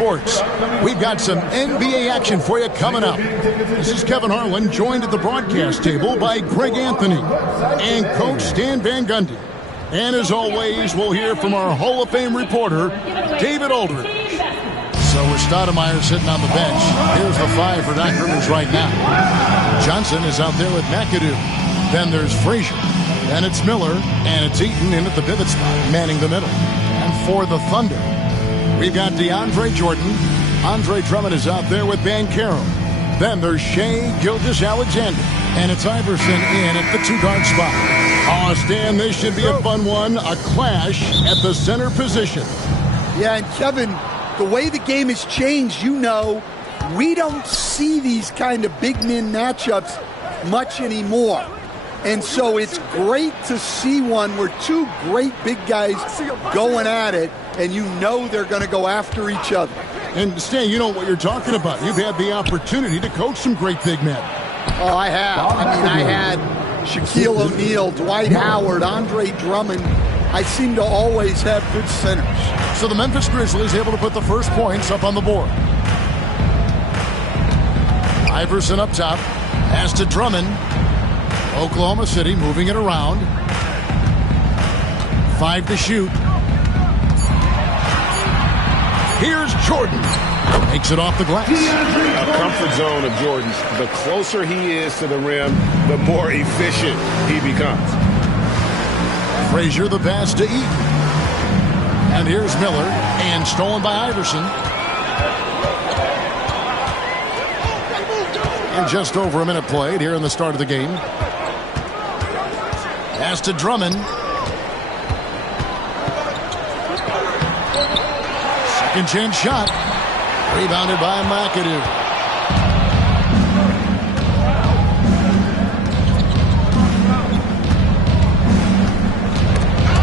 sports. We've got some NBA action for you coming up. This is Kevin Harlan, joined at the broadcast table by Greg Anthony and Coach Stan Van Gundy. And as always, we'll hear from our Hall of Fame reporter, David Aldridge. So with Stoudemire sitting on the bench, here's the five for Doc Rivers right now. Johnson is out there with McAdoo. Then there's Frazier. Then it's Miller, and it's Eaton in at the pivot spot, manning the middle. And for the Thunder, we've got DeAndre Jordan. Andre Drummond is out there with Banchero. Then there's Shea Gilgeous-Alexander. And it's Iverson in at the two-guard spot. Oh, Stan, this should be a fun one. A clash at the center position. Yeah, and Kevin, the way the game has changed, we don't see these kind of big men matchups much anymore. And so it's great to see one where two great big guys going at it, and they're going to go after each other. And Stan, you know what you're talking about. You've had the opportunity to coach some great big men. Oh, I have. I had Shaquille O'Neal, Dwight Howard, Andre Drummond. I seem to always have good centers. So the Memphis Grizzlies able to put the first points up on the board. Iverson up top. Pass to Drummond. Oklahoma City moving it around. 5 to shoot. Here's Jordan. Makes it off the glass. A comfort zone of Jordan's. The closer he is to the rim, the more efficient he becomes. Frazier the pass to Eaton. And here's Miller. And stolen by Iverson. And just over a minute played here in the start of the game. Pass to Drummond. Second chance shot. Rebounded by McAdoo.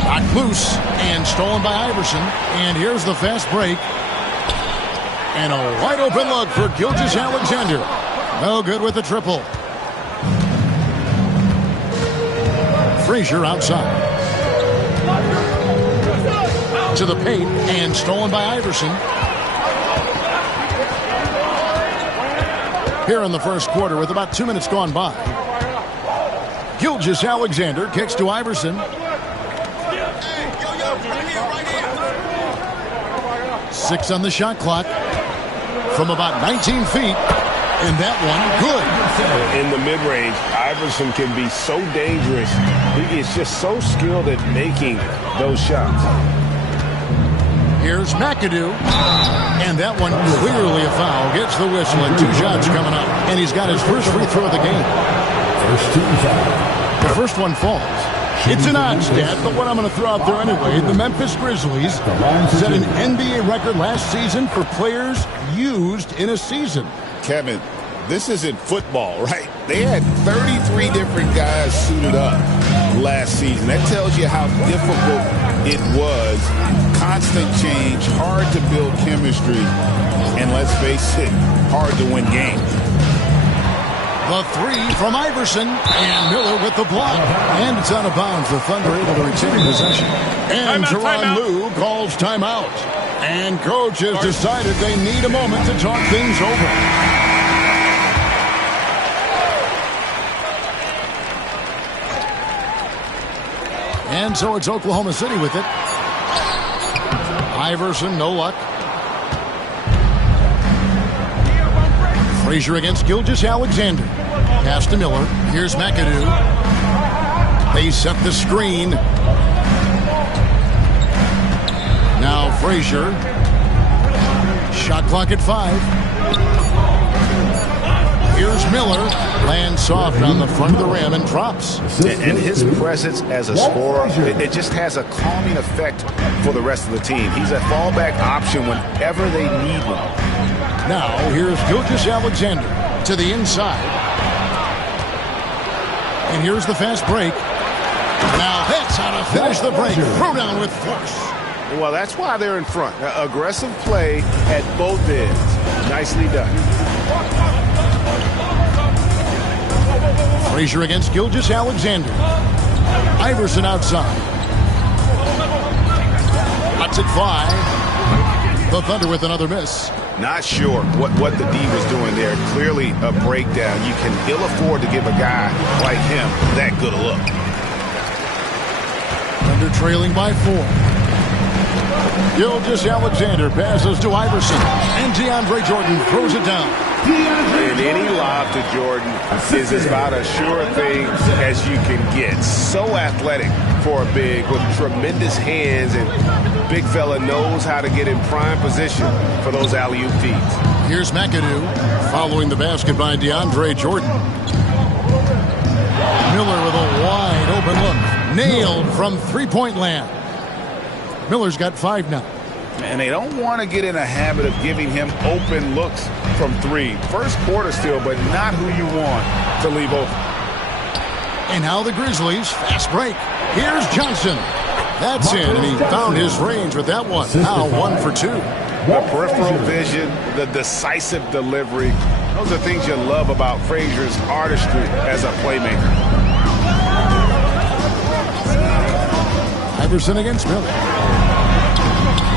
Knocked loose and stolen by Iverson. And here's the fast break. And a wide open look for Gilgeous-Alexander. No good with the triple. Frazier outside. To the paint and stolen by Iverson. Here in the first quarter with about 2 minutes gone by. Gilgeous-Alexander kicks to Iverson. 6 on the shot clock from about 19 feet. And that one, good. In the mid-range, Iverson can be so dangerous. He is just so skilled at making those shots. Here's McAdoo. And that one clearly a foul. Gets the whistle and 2 shots coming up. And he's got his first free throw of the game. The first one falls. It's an odd stat, but what I'm going to throw out there anyway, the Memphis Grizzlies set an NBA record last season for players used in a season. Kevin, this isn't football, right? They had 33 different guys suited up last season. That tells you how difficult it was. Constant change, hard to build chemistry, and let's face it, hard to win games. The 3 from Iverson, and Miller with the block. And it's out of bounds. The Thunder able to retain possession. And Tyronn Lue calls timeout. And coach has decided they need a moment to talk things over. And so it's Oklahoma City with it. Iverson, no luck. Frazier against Gilgeous-Alexander. Pass to Miller. Here's McAdoo. They set the screen. Now Frazier. Shot clock at 5. Here's Miller. Lands soft on the front of the rim and drops. And his presence as a scorer, it just has a calming effect for the rest of the team. He's a fallback option whenever they need one. Now, here's Gilgeous-Alexander to the inside. And here's the fast break. Now that's how to finish the break. Throw down with force. Well, that's why they're in front. Aggressive play at both ends. Nicely done. Frazier against Gilgeous-Alexander. Iverson outside. Cuts at 5. The Thunder with another miss. Not sure what the D was doing there. Clearly a breakdown. You can ill afford to give a guy like him that good a look. Thunder trailing by 4. Gilgeous-Alexander passes to Iverson. And DeAndre Jordan throws it down. And any lob to Jordan is about as sure thing as you can get. So athletic for a big with tremendous hands, and big fella knows how to get in prime position for those alley-oop feeds. Here's McAdoo following the basket by DeAndre Jordan. Miller with a wide open look. Nailed from three-point land. Miller's got 5 now. And they don't want to get in a habit of giving him open looks from 3. First quarter still, but not who you want to leave open. And now the Grizzlies, fast break. Here's Johnson. That's in, and he found his range with that one. Now 1 for 2. The peripheral vision, the decisive delivery. Those are things you love about Frazier's artistry as a playmaker. Iverson against Miller.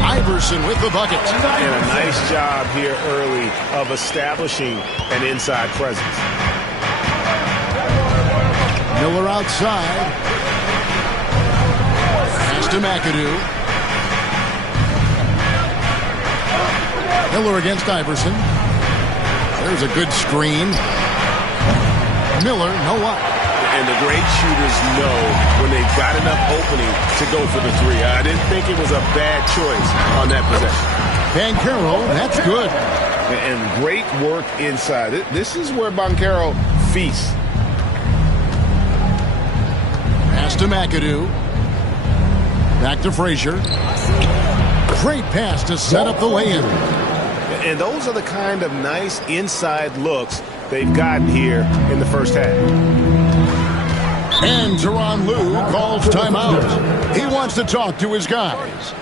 Iverson with the bucket. And a nice job here early of establishing an inside presence. Miller outside. Pass to McAdoo. Miller against Iverson. There's a good screen. Miller, no luck. And the great shooters know when they've got enough opening to go for the 3. I didn't think it was a bad choice on that possession. Banchero, that's good. And great work inside. This is where Banchero feasts. Pass to McAdoo. Back to Frazier. Great pass to set up the lay-in. And those are the kind of nice inside looks they've gotten here in the first half. And Tyronn Lue calls timeout. He wants to talk to his guys.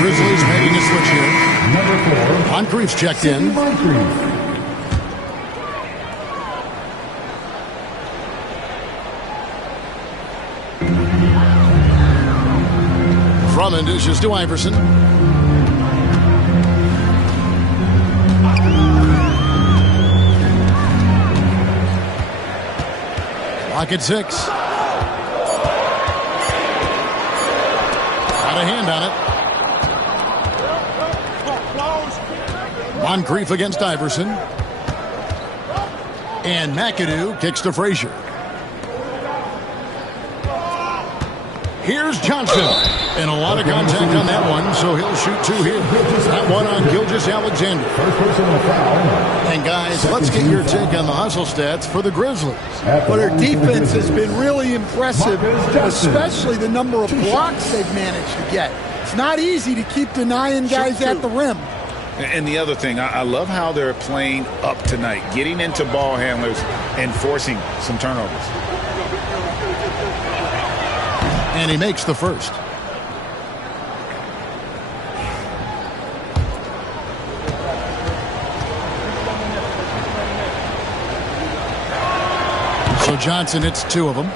Grizzlies making a switch here. Number 4. Moncrief's checked in. Drummond dishes to Iverson. Clock at 6. Got a hand on it. Moncrief against Iverson. And McAdoo kicks to Frazier. Here's Johnson. And a lot of contact on that one, so he'll shoot 2 here. That one on Gilgeous-Alexander. And guys, let's get your take on the hustle stats for the Grizzlies. But their defense has been really impressive, especially the number of blocks they've managed to get. It's not easy to keep denying guys at the rim. And the other thing, I love how they're playing up tonight, getting into ball handlers and forcing some turnovers. And he makes the first. So Johnson hits 2 of them.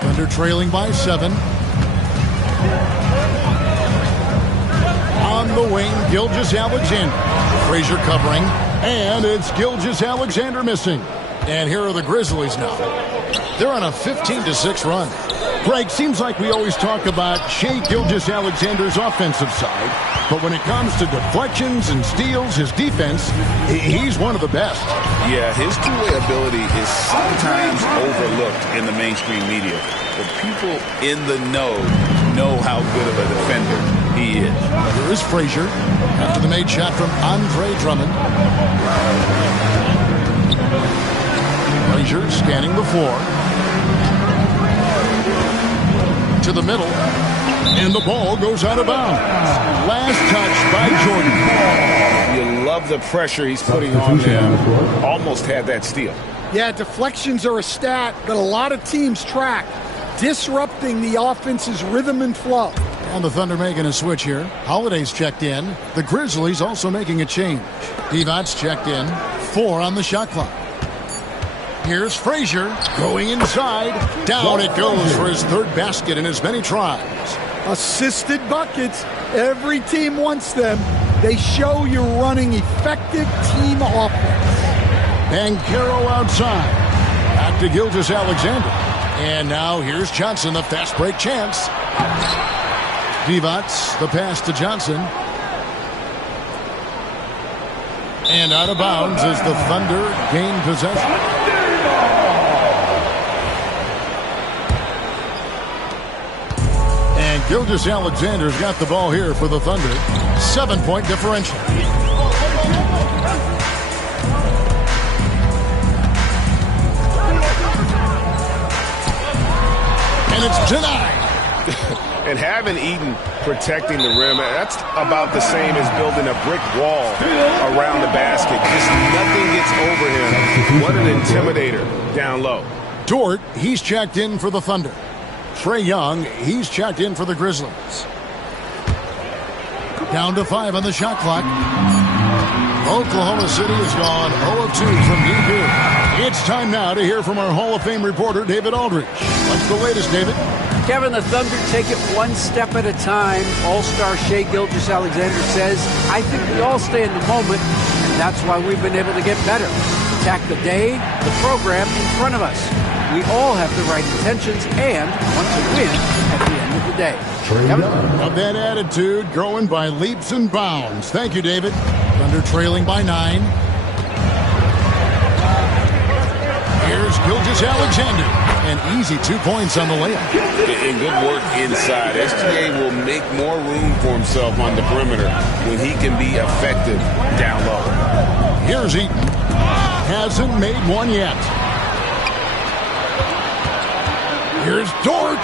Thunder trailing by 7. On the wing, Gilgeous-Alexander. Frazier covering. And it's Gilgeous-Alexander missing. And here are the Grizzlies now. They're on a 15-6 run. Greg, seems like we always talk about Shai Gilgeous-Alexander's offensive side, but when it comes to deflections and steals, his defense, he's one of the best. Yeah, his two-way ability is sometimes overlooked in the mainstream media, but people in the know how good of a defender he is. Here is Frazier after the made shot from Andre Drummond. Frazier scanning the floor. To the middle. And the ball goes out of bounds. Last touch by Jordan. You love the pressure he's putting on them. Almost had that steal. Yeah, deflections are a stat that a lot of teams track, disrupting the offense's rhythm and flow. And the Thunder making a switch here. Holiday's checked in. The Grizzlies also making a change. Divac checked in. 4 on the shot clock. Here's Frazier going inside. Down it goes for his 3rd basket in as many tries. Assisted buckets. Every team wants them. They show you're running effective team offense. Banchero outside. Back to Gilgeous-Alexander. And now here's Johnson, the fast break chance. Divac, the pass to Johnson. And out of bounds as the Thunder gain possession. And Gilgeous-Alexander's got the ball here for the Thunder. 7-point differential. And it's denied. And having Eaton protecting the rim, that's about the same as building a brick wall around the basket. Just nothing gets over him. What an intimidator down low. Dort, he's checked in for the Thunder. Trae Young, he's checked in for the Grizzlies. Down to 5 on the shot clock. Oklahoma City has gone 0 of 2 from deep here. It's time now to hear from our Hall of Fame reporter, David Aldridge. What's the latest, David? Kevin, the Thunder take it one step at a time. All-star Shai Gilgeous-Alexander says, I think we all stay in the moment, and that's why we've been able to get better. Attack the day, the program in front of us. We all have the right intentions and want to win at the end of the day. Of that attitude, growing by leaps and bounds. Thank you, David. Thunder trailing by 9. Here's Gilgeous-Alexander. An easy 2 points on the layup. And good work inside. SGA will make more room for himself on the perimeter when he can be effective down low. Here's Eaton. Hasn't made one yet. Here's Dort.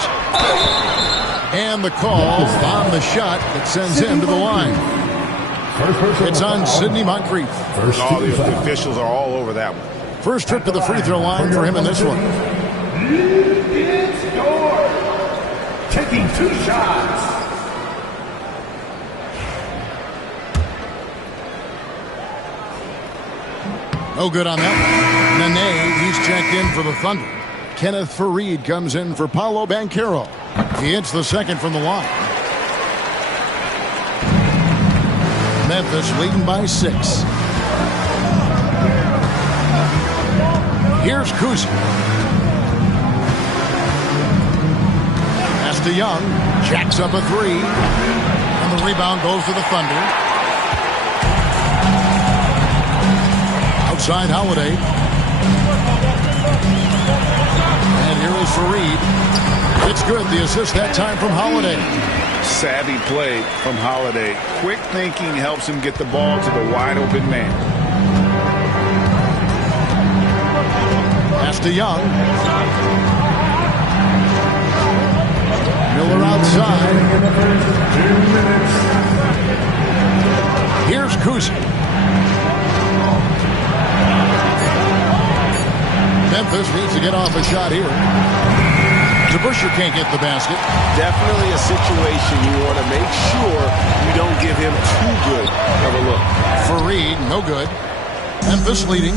And the call on the shot that sends him to the line. It's on Sidney Moncrief. All the officials are all over that one. First trip to the free throw line for him in this one. It's Dort taking 2 shots. No good on that one. Nenê, he's checked in for the Thunder. Kenneth Faried comes in for Paolo Banchero. He hits the second from the line. Memphis leading by 6. Here's Kuzma. Pass to Young. Jacks up a 3. And the rebound goes to the Thunder. Outside Holiday. And here is Faried. It's good. The assist that time from Holiday. Savvy play from Holiday. Quick thinking helps him get the ball to the wide open man. Pass to Young. Miller outside. Here's Kuzma. Memphis needs to get off a shot here. DeBusschere can't get the basket. Definitely a situation you want to make sure you don't give him too good of a look. Faried, no good. Memphis leading.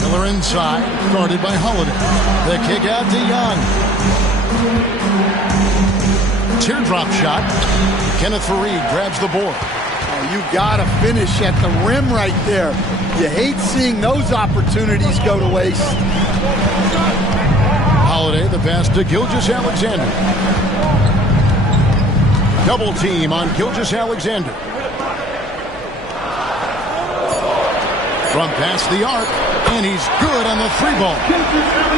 Miller inside, guarded by Holiday. The kick out to Young. Teardrop shot. Kenneth Faried grabs the board. You gotta finish at the rim right there. You hate seeing those opportunities go to waste. Holiday, the pass to Gilgeous-Alexander. Double team on Gilgeous-Alexander. From past the arc, and he's good on the 3 ball.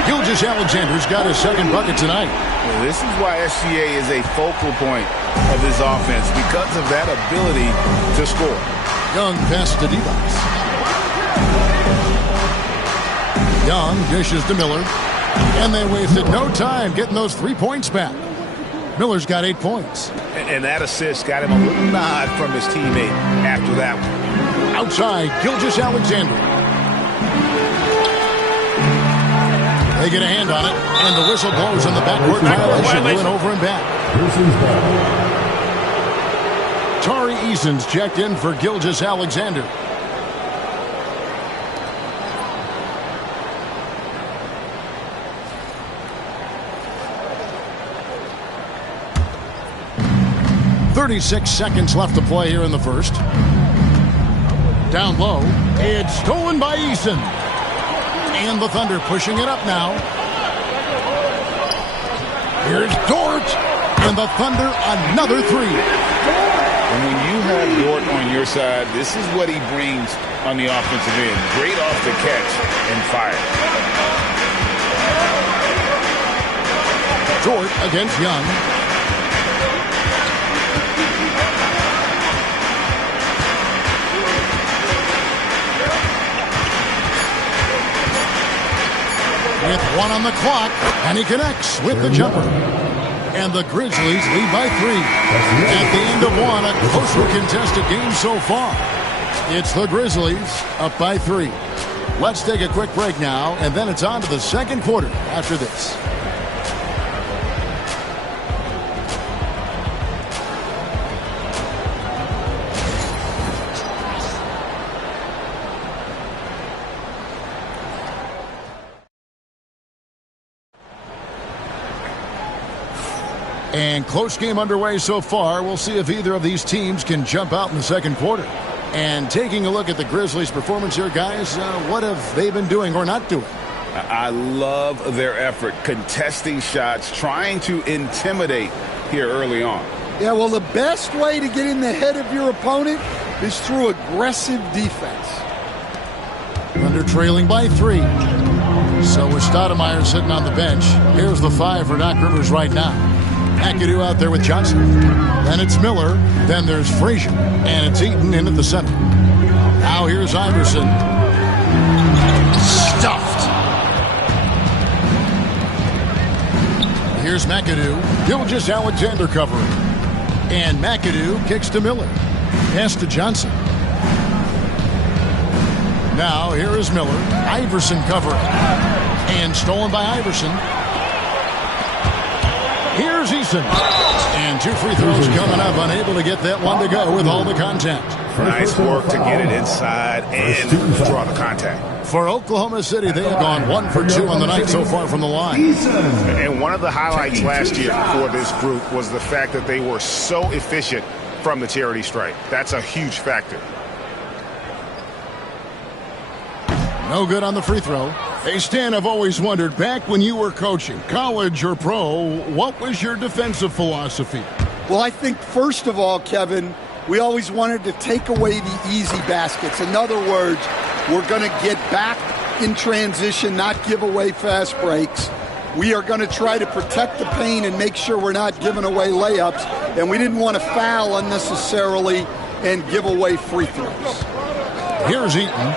Gilgeous-Alexander's got his second bucket tonight. Well, this is why SGA is a focal point of this offense, because of that ability to score. Young pass to Divac. Young dishes to Miller. And they wasted no time getting those 3 points back. Miller's got 8 points. And that assist got him a little nod from his teammate after that one. Outside, Gilgeous-Alexander. They get a hand on it, and the whistle blows on the backcourt violation. They went over and back. Tari Eason's checked in for Gilgeous Alexander. "36 seconds left to play here in the first. Down low, it's stolen by Eason. And the Thunder pushing it up now. Here's Dort, and the Thunder another three. And when you have Dort on your side, this is what he brings on the offensive end. Great off the catch and fire. Dort against Young. With 1 on the clock, and he connects with the jumper. And the Grizzlies lead by 3. At the end of 1, a closely contested game so far. It's the Grizzlies up by 3. Let's take a quick break now, and then it's on to the second quarter after this. And close game underway so far. We'll see if either of these teams can jump out in the second quarter. And taking a look at the Grizzlies' performance here, guys, what have they been doing or not doing? I love their effort, contesting shots, trying to intimidate here early on. Yeah, well, the best way to get in the head of your opponent is through aggressive defense. Thunder trailing by 3. So with Stoudemire sitting on the bench, here's the 5 for Doc Rivers right now. McAdoo out there with Johnson. Then it's Miller. Then there's Frazier. And it's Eaton in at the center. Now here's Iverson. Stuffed. Here's McAdoo. Gilgeous Alexander covering. And McAdoo kicks to Miller. Pass to Johnson. Now here is Miller. Iverson covering. And stolen by Iverson. Here's Eason. And 2 free throws coming up. Unable to get that one to go with all the contact. Nice work to get it inside and draw the contact. For Oklahoma City, they have gone 1 for 2 on the night so far from the line. And one of the highlights last year for this group was the fact that they were so efficient from the charity stripe. That's a huge factor. No good on the free throw. Hey, Stan, I've always wondered, back when you were coaching, college or pro, what was your defensive philosophy? Well, I think, first of all, Kevin, we always wanted to take away the easy baskets. In other words, we're going to get back in transition, not give away fast breaks. We are going to try to protect the paint and make sure we're not giving away layups. And we didn't want to foul unnecessarily and give away free throws. Here's Eaton.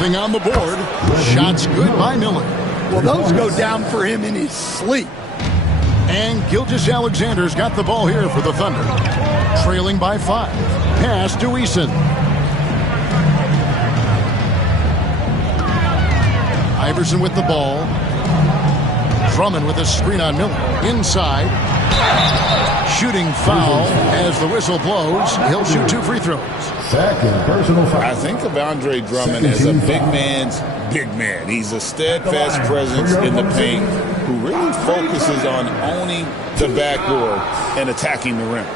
Nothing on the board. Shots good by Miller. Well, those go down for him in his sleep. And Gilgeous Alexander's got the ball here for the Thunder. Trailing by 5. Pass to Eason. Iverson with the ball. Drummond with a screen on Miller. Inside. Shooting foul as the whistle blows. He'll shoot 2 free throws. Second personal foul. I think of Andre Drummond as a big man's big man. He's a steadfast presence in the paint who really focuses on owning the backboard and attacking the rim.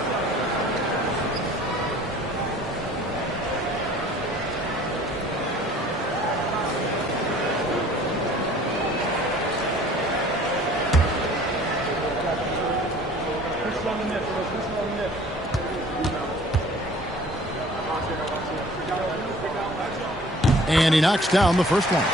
And he knocks down the first one.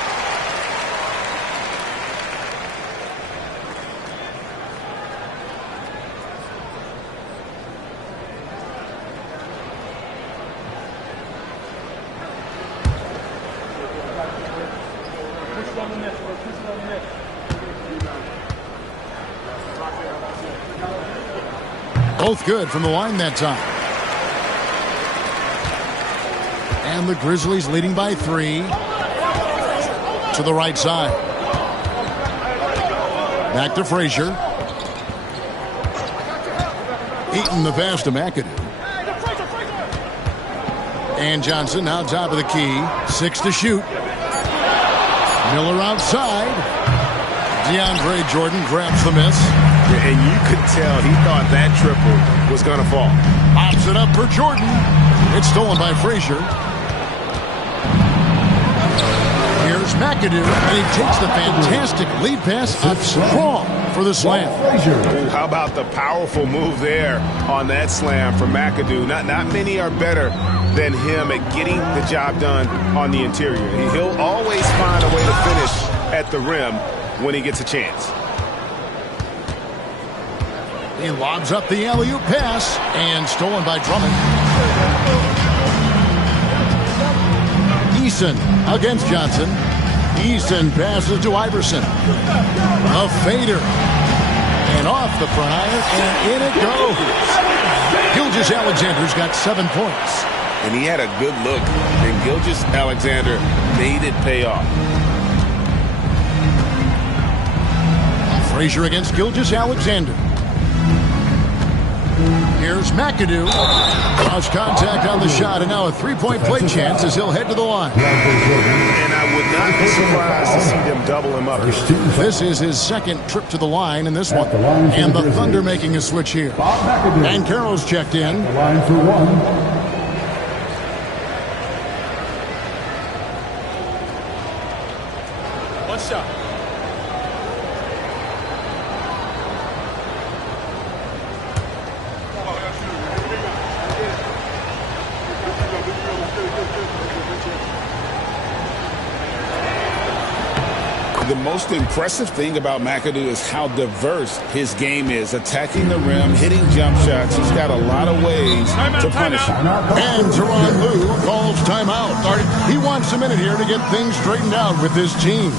Both good from the line that time. And the Grizzlies leading by 3 to the right side. Back to Frazier. Eaton the pass to McAdoo. And Johnson now top of the key. 6 to shoot. Miller outside. DeAndre Jordan grabs the miss. And you could tell he thought that triple was going to fall. Pops it up for Jordan. It's stolen by Frazier. Here's McAdoo, and he takes the fantastic lead pass up strong for the slam. Ooh, how about the powerful move there on that slam from McAdoo? Not many are better than him at getting the job done on the interior. He'll always find a way to finish at the rim when he gets a chance. He lobs up the alley-oop pass, and stolen by Drummond. Eason against Johnson. Eason passes to Iverson. A fader. And off the front iron, and in it goes. Gilgeous-Alexander's got 7 points. And he had a good look, and Gilgeous-Alexander made it pay off. Frazier against Gilgeous-Alexander. Here's McAdoo. Lost contact on the shot, and now a 3-point play chance as he'll head to the line. And I would not be surprised to see them double him up. This is his second trip to the line in this one. And the Thunder making a switch here. And Carroll's checked in. Line for 1. What's up? The most impressive thing about McAdoo is how diverse his game is. Attacking the rim, hitting jump shots. He's got a lot of ways to punish him. And Tyronn Lue calls timeout. He wants a minute here to get things straightened out with his team.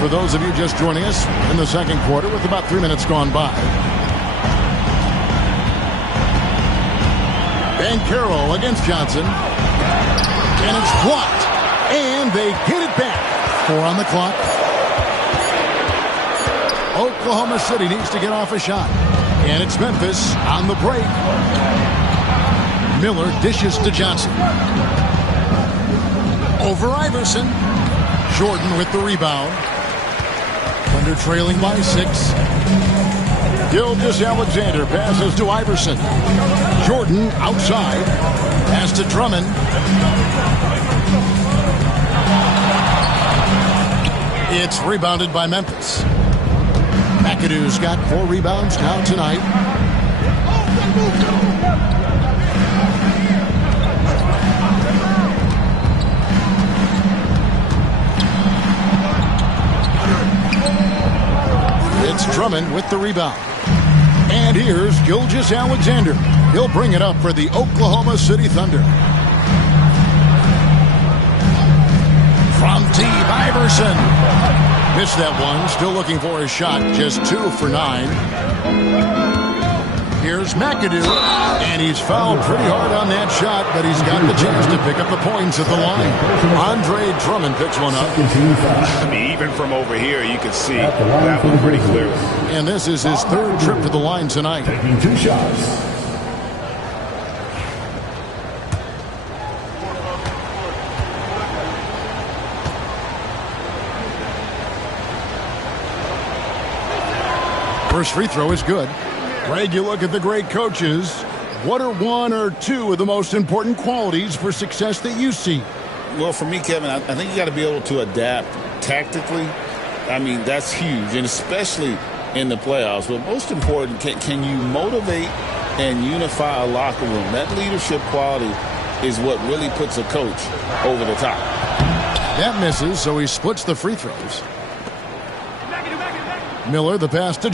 For those of you just joining us in the second quarter with about 3 minutes gone by. And Carroll against Johnson. And it's blocked. And they get it back. 4 on the clock. Oklahoma City needs to get off a shot. And it's Memphis on the break. Miller dishes to Johnson. Over Iverson. Jordan with the rebound. Thunder trailing by 6. Gilgeous-Alexander passes to Iverson. Jordan outside. Pass to Drummond. It's rebounded by Memphis. McAdoo's got 4 rebounds now tonight. It's Drummond with the rebound. And here's Gilgeous-Alexander. He'll bring it up for the Oklahoma City Thunder. From Steve Iverson. Missed that one. Still looking for his shot. Just 2 for 9. Here's McAdoo. And he's fouled pretty hard on that shot, but he's got the chance to pick up the points at the line. Andre Drummond picks one up. I mean, even from over here, you can see that one pretty clearly. And this is his 3rd trip to the line tonight. Taking 2 shots. First free throw is good. Greg, you look at the great coaches. What are 1 or 2 of the most important qualities for success that you see? Well, for me, Kevin, I think you got to be able to adapt tactically. I mean, that's huge, and especially in the playoffs. But most important, can you motivate and unify a locker room? That leadership quality is what really puts a coach over the top. That misses, so he splits the free throws. Miller, the pass to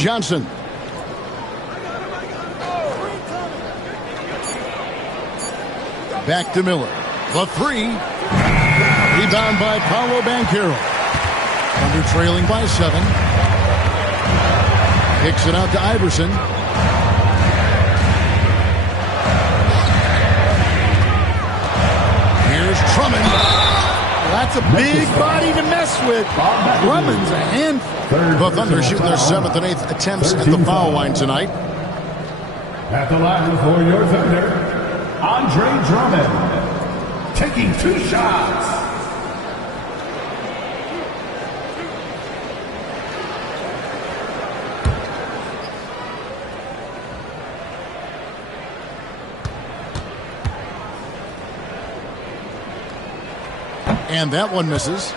Back to Miller. The three. Rebound by Paolo Banchero. Thunder trailing by 7. Kicks it out to Iverson. Here's Drummond. That's a big body to mess with. Drummond's a handful. The Thunder shooting their 7th and 8th attempts at the foul line tonight. At the line for your Thunder, Andre Drummond, taking 2 shots. And that one misses.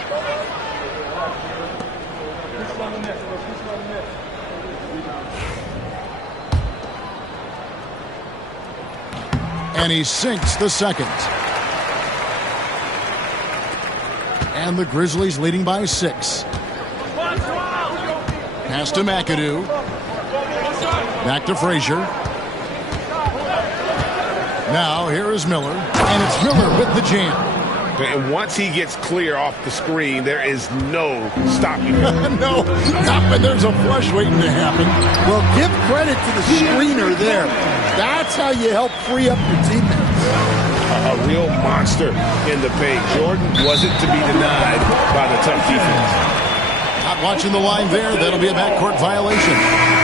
And he sinks the second. And the Grizzlies leading by 6. Pass to McAdoo. Back to Frazier. Now here is Miller. And it's Miller with the jam. And once he gets clear off the screen, there is no stopping him. No, not when there's a flush waiting to happen. Well, give credit to the screener there. That's how you help free up your teammates. A real monster in the paint. Jordan wasn't to be denied by the tough defense. Not watching the line there. That'll be a backcourt violation.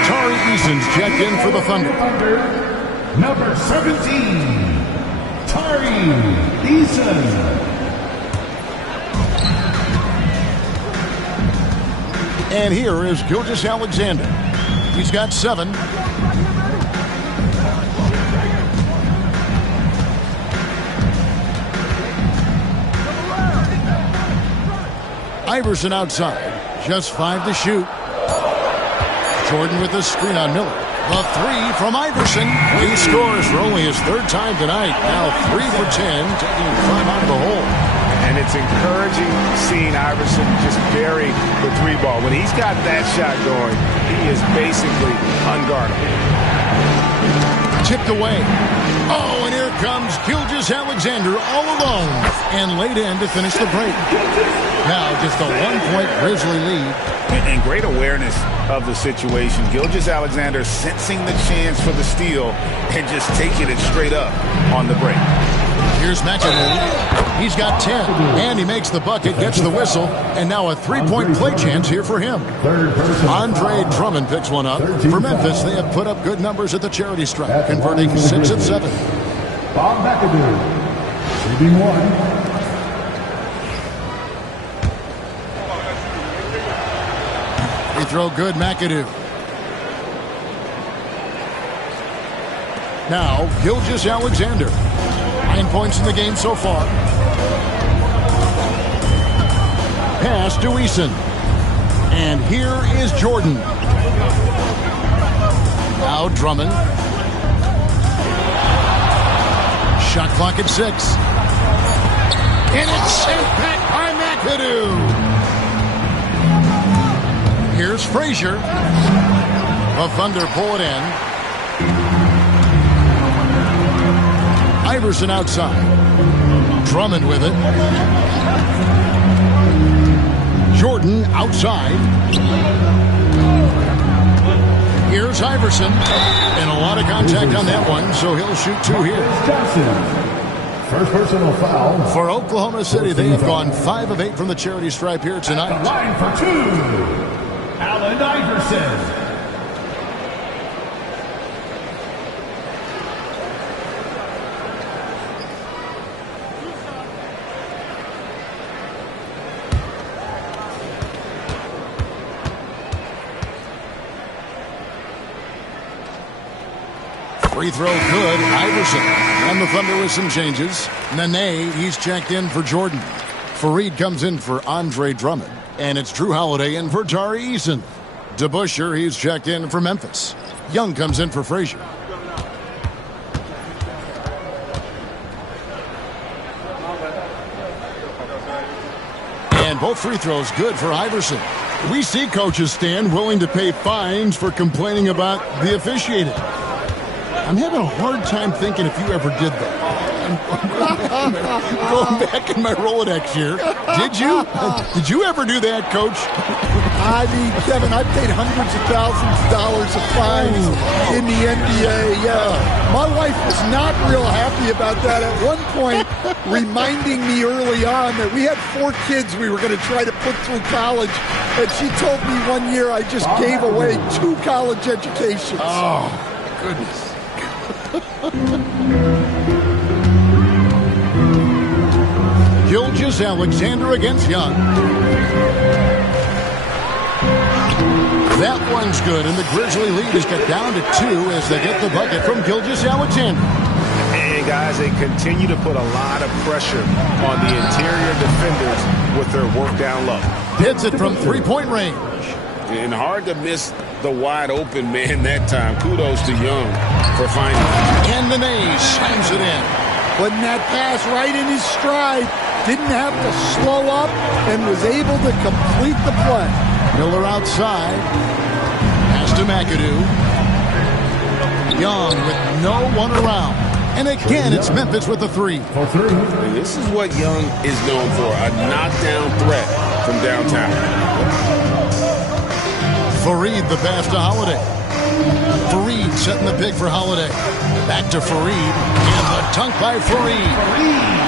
Tari Eason's checked in for the Thunder. Number 17, Tari Eason. And here is Gilgeous-Alexander. He's got 7. Iverson outside. Just 5 to shoot. Jordan with a screen on Miller. The 3 from Iverson. He scores for only his 3rd time tonight. Now 3 for 10, taking 5 out of the hole. And it's encouraging seeing Iverson just bury the 3 ball. When he's got that shot going, he is basically unguardable. Tipped away. Oh, and here comes Gilgeous-Alexander all alone. And laid in to finish the break. Now just a 1-point Grizzly lead. And great awareness of the situation. Gilgeous-Alexander sensing the chance for the steal and just taking it straight up on the break. Here's McAdoo. He's got 10, and he makes the bucket, gets the whistle, and now a 3-point play chance here for him. Andre Drummond picks one up. For Memphis, they have put up good numbers at the charity stripe, converting 6 of 7. Bob McAdoo, shooting 1. Free throw good, McAdoo. Now, Gilgeous-Alexander. 9 points in the game so far. Pass to Eason. And here is Jordan. Now Drummond. Shot clock at 6. And it's sent back by McAdoo. Here's Frazier. The Thunder pull it in. Iverson outside. Drummond with it. Jordan outside. Here's Iverson. And a lot of contact on that one, so he'll shoot 2 here. First personal foul. For Oklahoma City, they have gone 5 of 8 from the charity stripe here tonight. At the line for 2, Allen Iverson. Free throw good, Iverson. And the Thunder with some changes. Nenê, he's checked in for Jordan. Fareed comes in for Andre Drummond. And it's Drew Holiday in for Tari Eason. DeBusschere, he's checked in for Memphis. Young comes in for Frazier. And both free throws good for Iverson. We see coaches, Stan, willing to pay fines for complaining about the officiating. I'm having a hard time thinking if you ever did that. Going back in my Rolodex here. Did you ever do that, Coach? I mean, Kevin, I paid hundreds of thousands of dollars of fines in the NBA. My wife was not real happy about that. At one point, reminding me early on that we had 4 kids we were going to try to put through college. And she told me one year I just gave away 2 college educations. Oh, goodness. Gilgeous-Alexander against Young. That one's good, and the Grizzly lead has got down to 2 as they get the bucket from Gilgeous-Alexander. And guys, they continue to put a lot of pressure on the interior defenders with their work down low. Hits it from three-point range. And hard to miss the wide open man that time. Kudos to Young for finding it. And Nenê slams it in. Putting that pass right in his stride. Didn't have to slow up and was able to complete the play. Miller outside. Pass to McAdoo. Young with no one around. And again, it's Memphis with the 3. And this is what Young is known for, a knockdown threat from downtown. Fareed the pass to Holiday. Fareed setting the pick for Holiday. Back to Fareed. And the dunk by Fareed.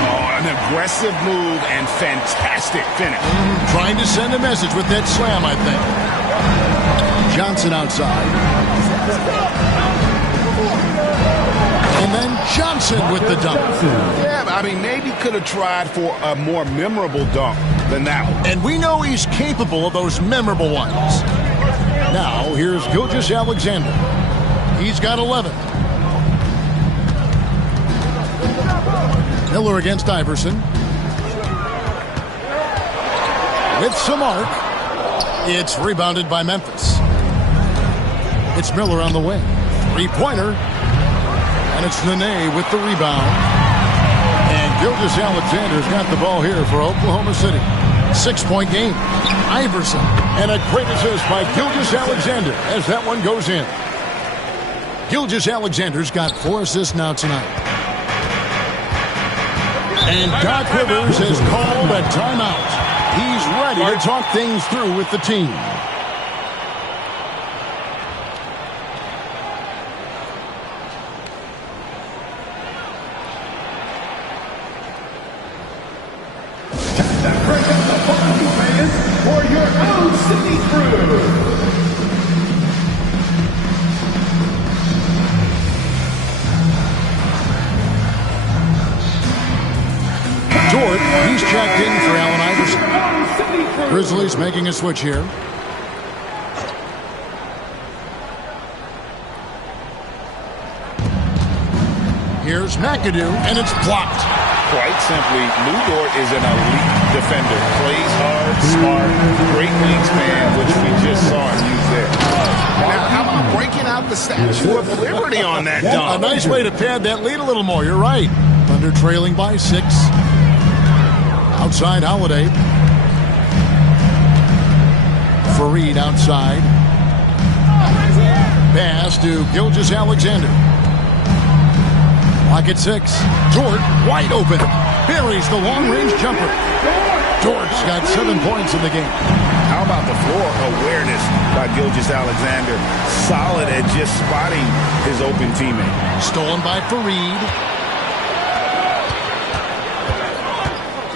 Oh, an aggressive move and fantastic finish. Trying to send a message with that slam, I think. Johnson outside. And then Johnson with the dunk. Yeah, I mean, maybe could have tried for a more memorable dunk than that one. And we know he's capable of those memorable ones. Now, here's Gilgeous-Alexander. He's got 11. Miller against Iverson. With some arc. It's rebounded by Memphis. It's Miller on the wing. 3-pointer. And it's Nenê with the rebound. And Gilgeous-Alexander's got the ball here for Oklahoma City. 6-point game. Iverson. And a great assist by Gilgeous-Alexander as that one goes in. Gilgeous-Alexander's got 4 assists now tonight. And Doc Rivers has called a timeout. He's ready to talk things through with the team. For your own City crew. Dort, he's checked in for Allen Iverson. Grizzlies making a switch here. Here's McAdoo, and it's blocked. Quite simply, Lou Dort is an elite defender. Plays hard, smart, great wingspan, which we just saw him use there. Now, how about breaking out the Statue of Liberty on that dunk? A nice way to pad that lead a little more. You're right. Thunder trailing by 6. Outside Holiday. Fareed outside. Pass to Gilgeous-Alexander. Lock at 6. Dort wide open. Buries the long-range jumper. Dort's got 7 points in the game. How about the floor awareness by Gilgeous-Alexander? Solid at just spotting his open teammate. Stolen by Fareed.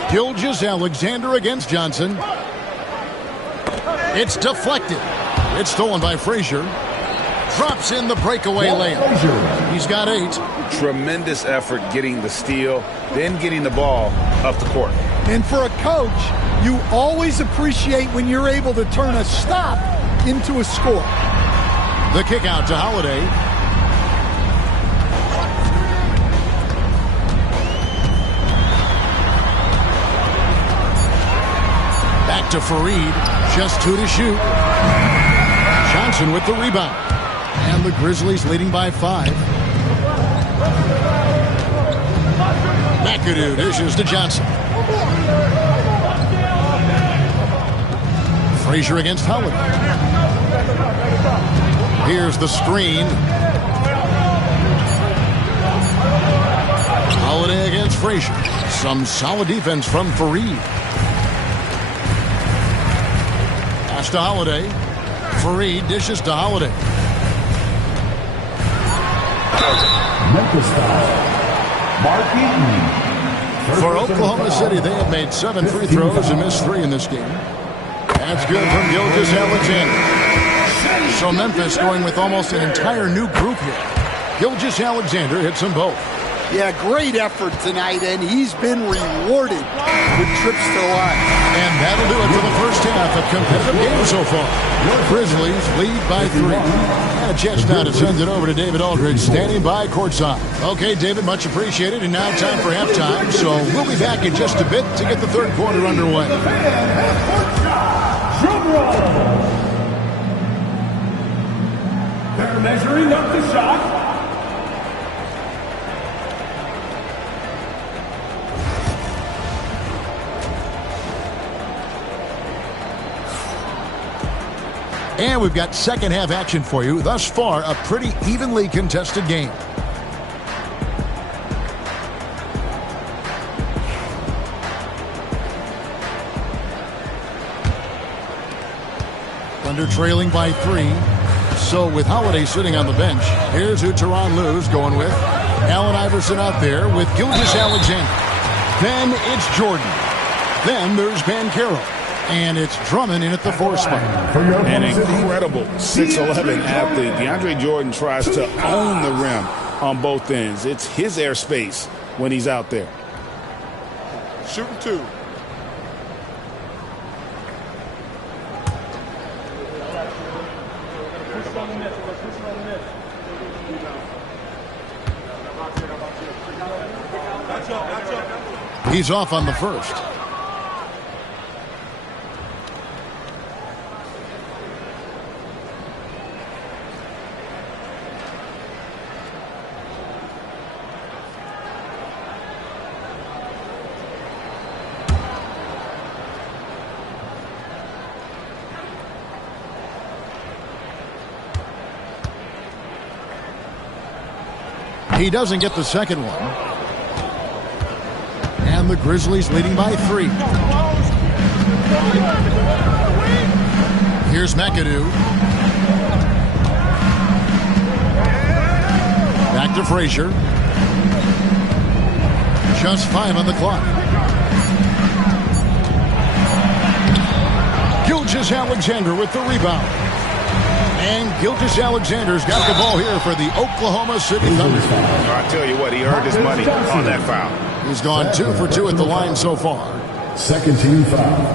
Gilgeous-Alexander against Johnson. It's deflected. It's stolen by Frazier. Drops in the breakaway layup. He's got 8. Tremendous effort getting the steal, then getting the ball up the court. And for a coach, you always appreciate when you're able to turn a stop into a score. The kick out to Holiday. Back to Fareed. Just 2 to shoot. Johnson with the rebound. And the Grizzlies leading by 5. McAdoo dishes to Johnson. Frazier against Holiday. Here's the screen. Holiday again. it's Frazier. Some solid defense from Fareed. Pass to Holiday. Fareed dishes to Holiday. Memphis foul. Mark Eaton. For Oklahoma City, they have made 7 free throws and missed 3 in this game. That's good from Gilgeous-Alexander. So Memphis going with almost an entire new group here. Gilgeous-Alexander hits them both. Yeah, great effort tonight, and he's been rewarded with trips to the line. And that'll do it for the first half. A competitive game so far. Grizzlies lead by 3. And a chance now to send it over to David Aldridge, standing by courtside. Okay, David, much appreciated. And now time for halftime. So we'll be back in just a bit to get the third quarter underway. Drum roll. They're measuring up the shot. And we've got second half action for you. Thus far, a pretty evenly contested game. Thunder trailing by 3. So with Holiday sitting on the bench, here's who Tyronn Lue's going with. Allen Iverson out there with Gilgeous-Alexander. Then it's Jordan. Then there's Banchero. And it's Drummond in at the 4 spot. An incredible 6'11" athlete. DeAndre Jordan tries to own the rim on both ends. It's his airspace when he's out there. Shooting 2. He's off on the first. He doesn't get the second one. And the Grizzlies leading by 3. Here's McAdoo. Back to Frazier. Just 5 on the clock. Gilgeous-Alexander with the rebound. And Gilgeous-Alexander's got the ball here for the Oklahoma City Thunder. I tell you what, he earned his money on that foul. He's gone 2 for 2 at the line so far. Second team foul.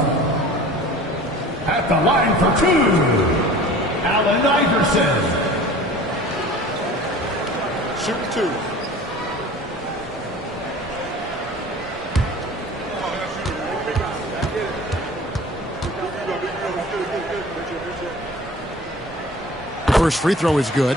At the line for 2, Allen Iverson. Shooting 2. First free throw is good.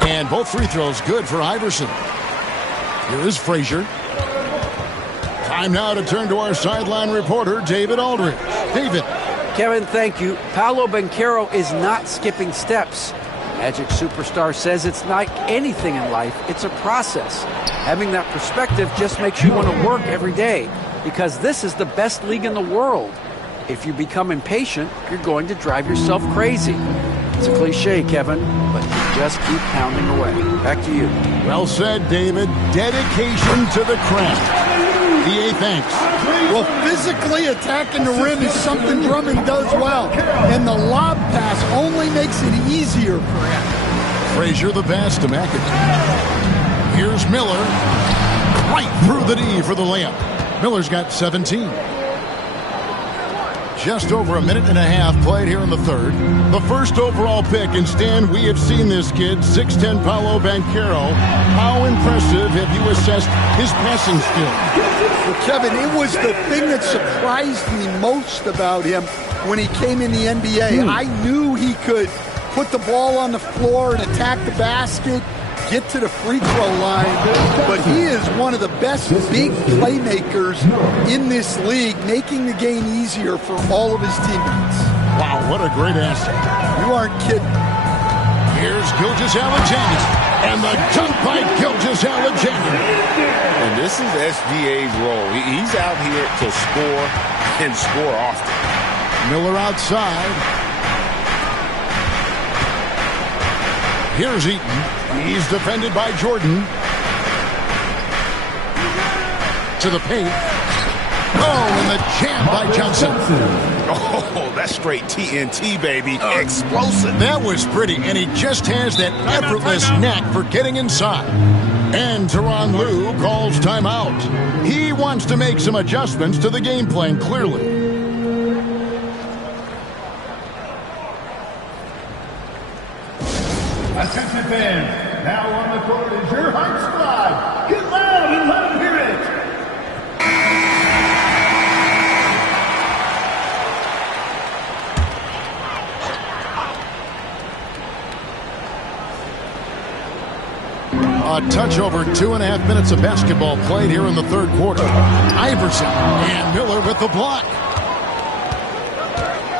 And both free throws good for Iverson. Here is Frazier. Time now to turn to our sideline reporter, David Aldridge. David. Kevin, thank you. Paolo Banchero is not skipping steps. Magic Superstar says it's like anything in life. It's a process. Having that perspective just makes you want to work every day because this is the best league in the world. If you become impatient, you're going to drive yourself crazy. It's a cliche, Kevin, but you just keep pounding away. Back to you. Well said, David. Dedication to the craft. DA, thanks. Well, physically attacking the rim is something Drummond does well, and the lob pass only makes it easier for him. Frazier the pass to McAdoo. Here's Miller. Right through the D for the layup. Miller's got 17. Just over a minute and a half played here in the third. The first overall pick, and Stan, we have seen this kid, 6'10" Paolo Banchero. How impressive have you assessed his passing skill? Well, Kevin, it was the thing that surprised me most about him. when he came in the NBA. I knew he could put the ball on the floor and attack the basket, get to the free throw line, but he is one of the best big playmakers in this league, making the game easier for all of his teammates. Wow, what a great asset. You aren't kidding. Here's Gilgeous-Alexander, and the dunk by Gilgeous-Alexander. And this is SGA's role. He's out here to score and score often. Miller outside. Here's Eaton. He's defended by Jordan. To the paint. Oh, and the jam by Johnson. Oh, that's straight TNT, baby. Explosive. That was pretty, and he just has that effortless knack for getting inside. And Tyronn Lue calls timeout. He wants to make some adjustments to the game plan, clearly. Attention fans, now on the court is your Heart Squad. Get loud and let them hear it. A touch over 2.5 minutes of basketball played here in the third quarter. Iverson and Miller with the block.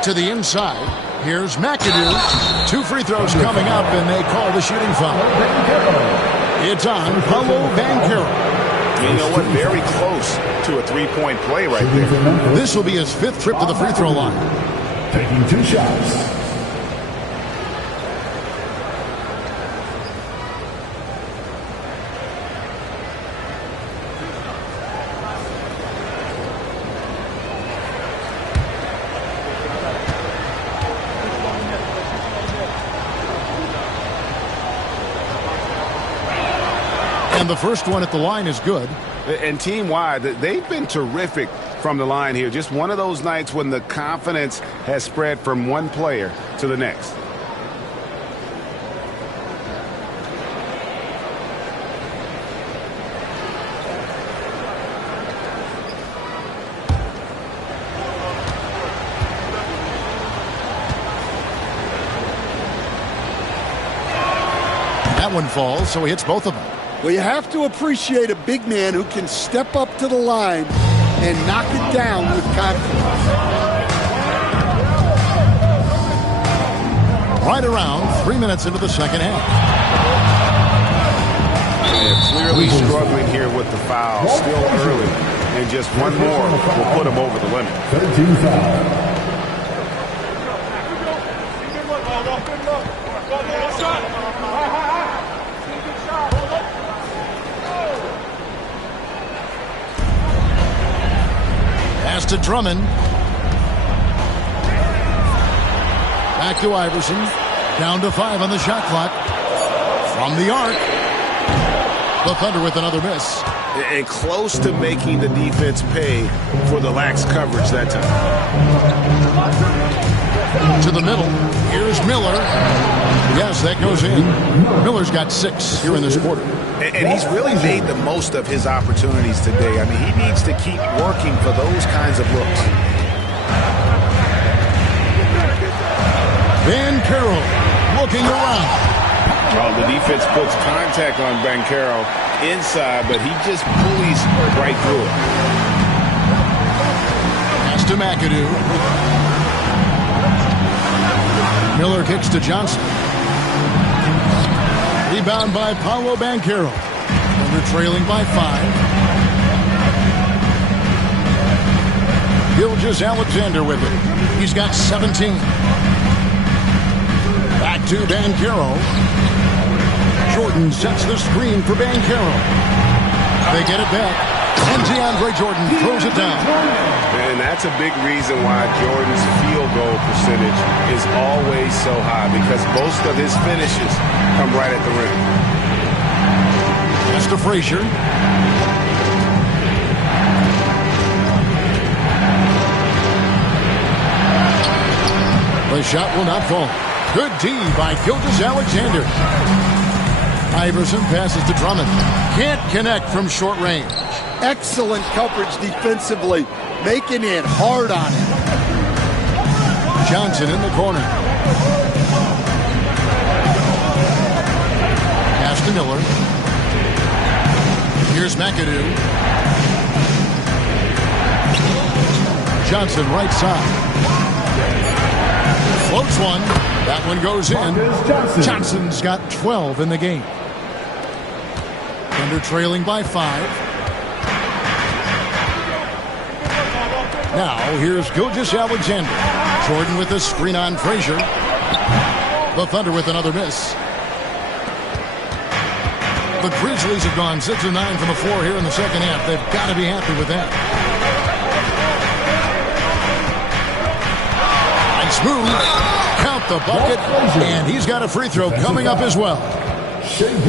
To the inside. Here's McAdoo. 2 free throws coming up, and they call the shooting foul. It's on Paolo Banchero. You know what? Very close to a three-point play right there. This will be his 5th trip to the free throw line. Taking 2 shots. And the first one at the line is good. And team-wide, they've been terrific from the line here. Just one of those nights when the confidence has spread from one player to the next. That one falls, so he hits both of them. Well, you have to appreciate a big man who can step up to the line and knock it down with confidence. Right around 3 minutes into the second half. They're clearly struggling here with the foul. Still early. And just one more will put them over the limit. 13 foul. Pass to Drummond. Back to Iverson. Down to 5 on the shot clock. From the arc. The Thunder with another miss. And close to making the defense pay for the lax coverage that time. To the middle. Here's Miller. Yes, that goes in. Miller's got 6 here in this quarter. And he's really made the most of his opportunities today. I mean, he needs to keep working for those kinds of looks. Banchero looking around. Well, the defense puts contact on Banchero inside, but he just pulleys right through it. Pass to McAdoo. Miller kicks to Johnson. Rebound by Paolo Banchero. Thunder trailing by 5. Gilgeous-Alexander with it. He's got 17. Back to Banchero. Jordan sets the screen for Banchero. They get it back. And DeAndre Jordan throws it down. And that's a big reason why Jordan's field goal percentage is always so high, because most of his finishes come right at the rim. Pass to Frazier. The shot will not fall. Good D by Gilgeous-Alexander. Iverson passes to Drummond. Can't connect from short range. Excellent coverage defensively, making it hard on him. Johnson in the corner. Pass to Miller. Here's McAdoo. Johnson right side. Floats one. That one goes in. Johnson's got 12 in the game. Thunder trailing by 5. Now, here's Gilgeous-Alexander. Jordan with a screen on Frazier. The Thunder with another miss. The Grizzlies have gone 6 of 9 from the floor here in the second half. They've got to be happy with that. Nice move. Count the bucket. And he's got a free throw coming up as well.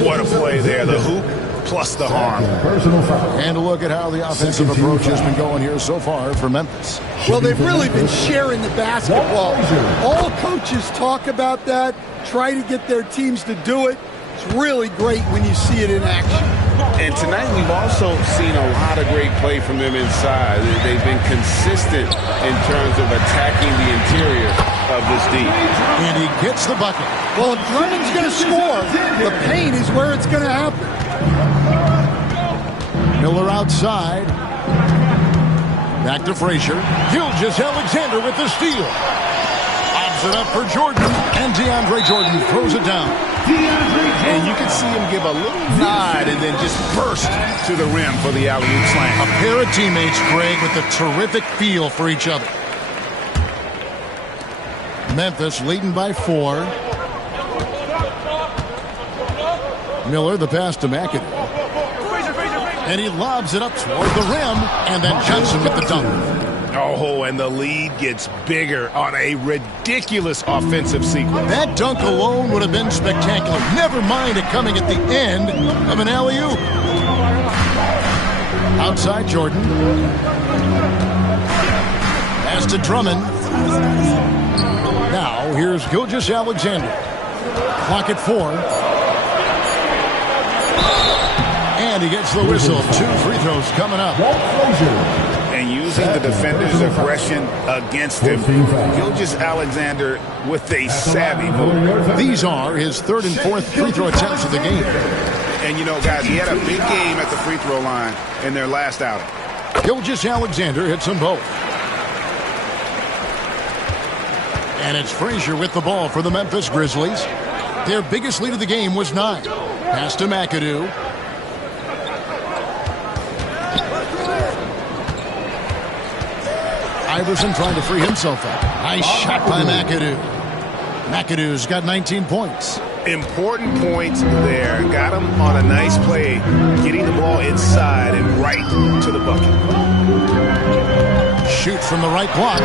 What a play there. The hoop plus the harm. And a look at how the offensive approach has been going here so far for Memphis. Well, they've really been sharing the basketball. All coaches talk about that, try to get their teams to do it. It's really great when you see it in action. And tonight we've also seen a lot of great play from them inside. They've been consistent in terms of attacking the interior of this D. And he gets the bucket. Well, if Drummond's going to score, the paint is where it's going to happen. Miller outside. Back to Frazier. Gilgeous-Alexander with the steal. Lobs it up for Jordan. And DeAndre Jordan throws it down. And you can see him give a little nod and then just burst to the rim for the alley-oop slam. A pair of teammates, Greg, with a terrific feel for each other. Memphis leading by 4. Miller, the pass to McAdoo. And he lobs it up toward the rim. And then Johnson with the dunk. Oh, and the lead gets bigger on a ridiculous offensive sequence. That dunk alone would have been spectacular. Never mind it coming at the end of an alley-oop. Outside Jordan. Pass to Drummond. Now, here's Gilgeous-Alexander. Clock at 4. And he gets the whistle. 2 free throws coming up. And using the defender's aggression against him, Gilgeous-Alexander with a savvy move. These are his 3rd and 4th free throw attempts of the game. And you know, guys, he had a big game at the free throw line in their last outing. Gilgeous-Alexander hits them both. And it's Frazier with the ball for the Memphis Grizzlies. Their biggest lead of the game was 9. Pass to McAdoo. Iverson trying to free himself up. Nice shot by McAdoo. McAdoo's got 19 points. Important points there. Got him on a nice play, getting the ball inside and right to the bucket. Shoots from the right block.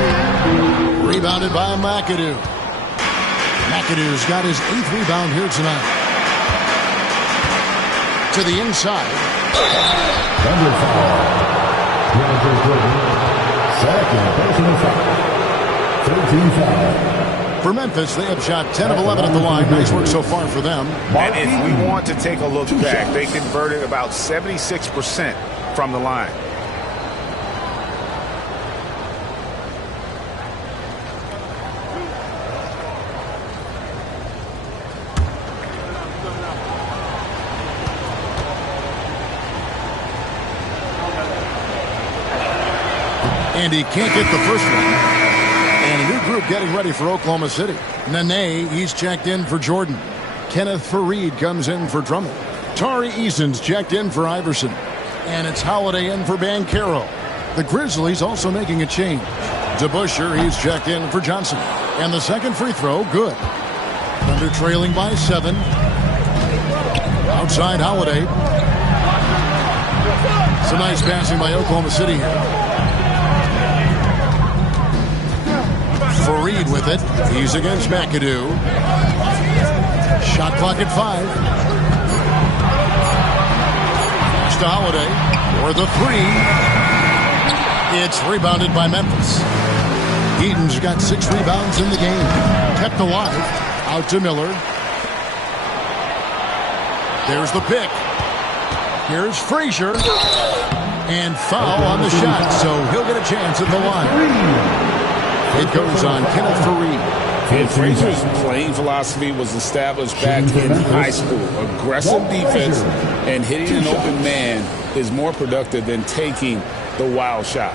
Rebounded by McAdoo. McAdoo's got his 8th rebound here tonight. To the inside. Number 5. Second personal foul. 13 foul. For Memphis, they have shot 10 of 11 at the line. Nice work so far for them. And if we want to take a look back, they converted about 76% from the line. And he can't get the first one. And a new group getting ready for Oklahoma City. Nenê, he's checked in for Jordan. Kenneth Faried comes in for Drummond. Tari Eason's checked in for Iverson. And it's Holiday in for Banchero. The Grizzlies also making a change. DeBusschere, he's checked in for Johnson. And the second free throw, good. Thunder trailing by 7. Outside Holiday. Some nice passing by Oklahoma City here. Faried with it. He's against McAdoo. Shot clock at 5. Pass to Holiday for the 3. It's rebounded by Memphis. Eden's got 6 rebounds in the game. Kept alive. Out to Miller. There's the pick. Here's Frazier. And foul on the shot, so he'll get a chance at the line. It goes on Kenneth Fareed. And Frazier's playing philosophy was established back in high school. Aggressive defense and hitting an open man is more productive than taking the wild shot.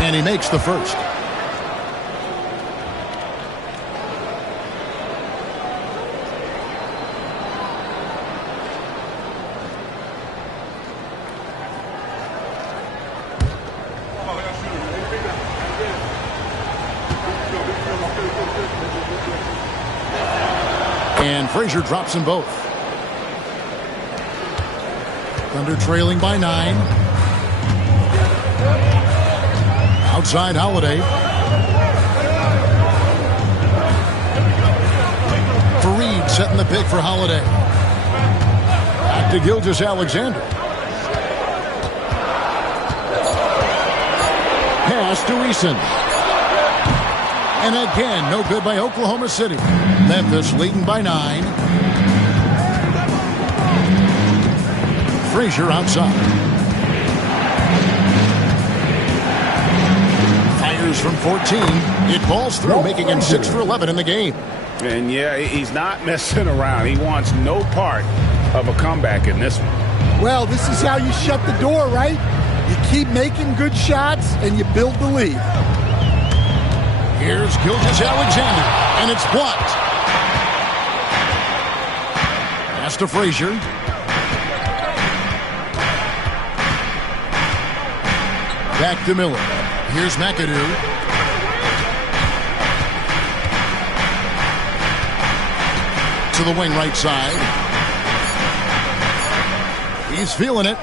And he makes the first. And Frazier drops them both. Thunder trailing by 9. Outside Holiday. Fareed setting the pick for Holiday. Back to Gilgeous-Alexander. Pass to Eason. And again, no good by Oklahoma City. Memphis leading by 9. Frazier outside. Fires from 14. It falls through, making him 6 for 11 in the game. And yeah, he's not messing around. He wants no part of a comeback in this one. Well, this is how you shut the door, right? You keep making good shots and you build the lead. Here's Gilgeous-Alexander, and it's blocked. Pass to Frazier. Back to Miller. Here's McAdoo. To the wing right side. He's feeling it.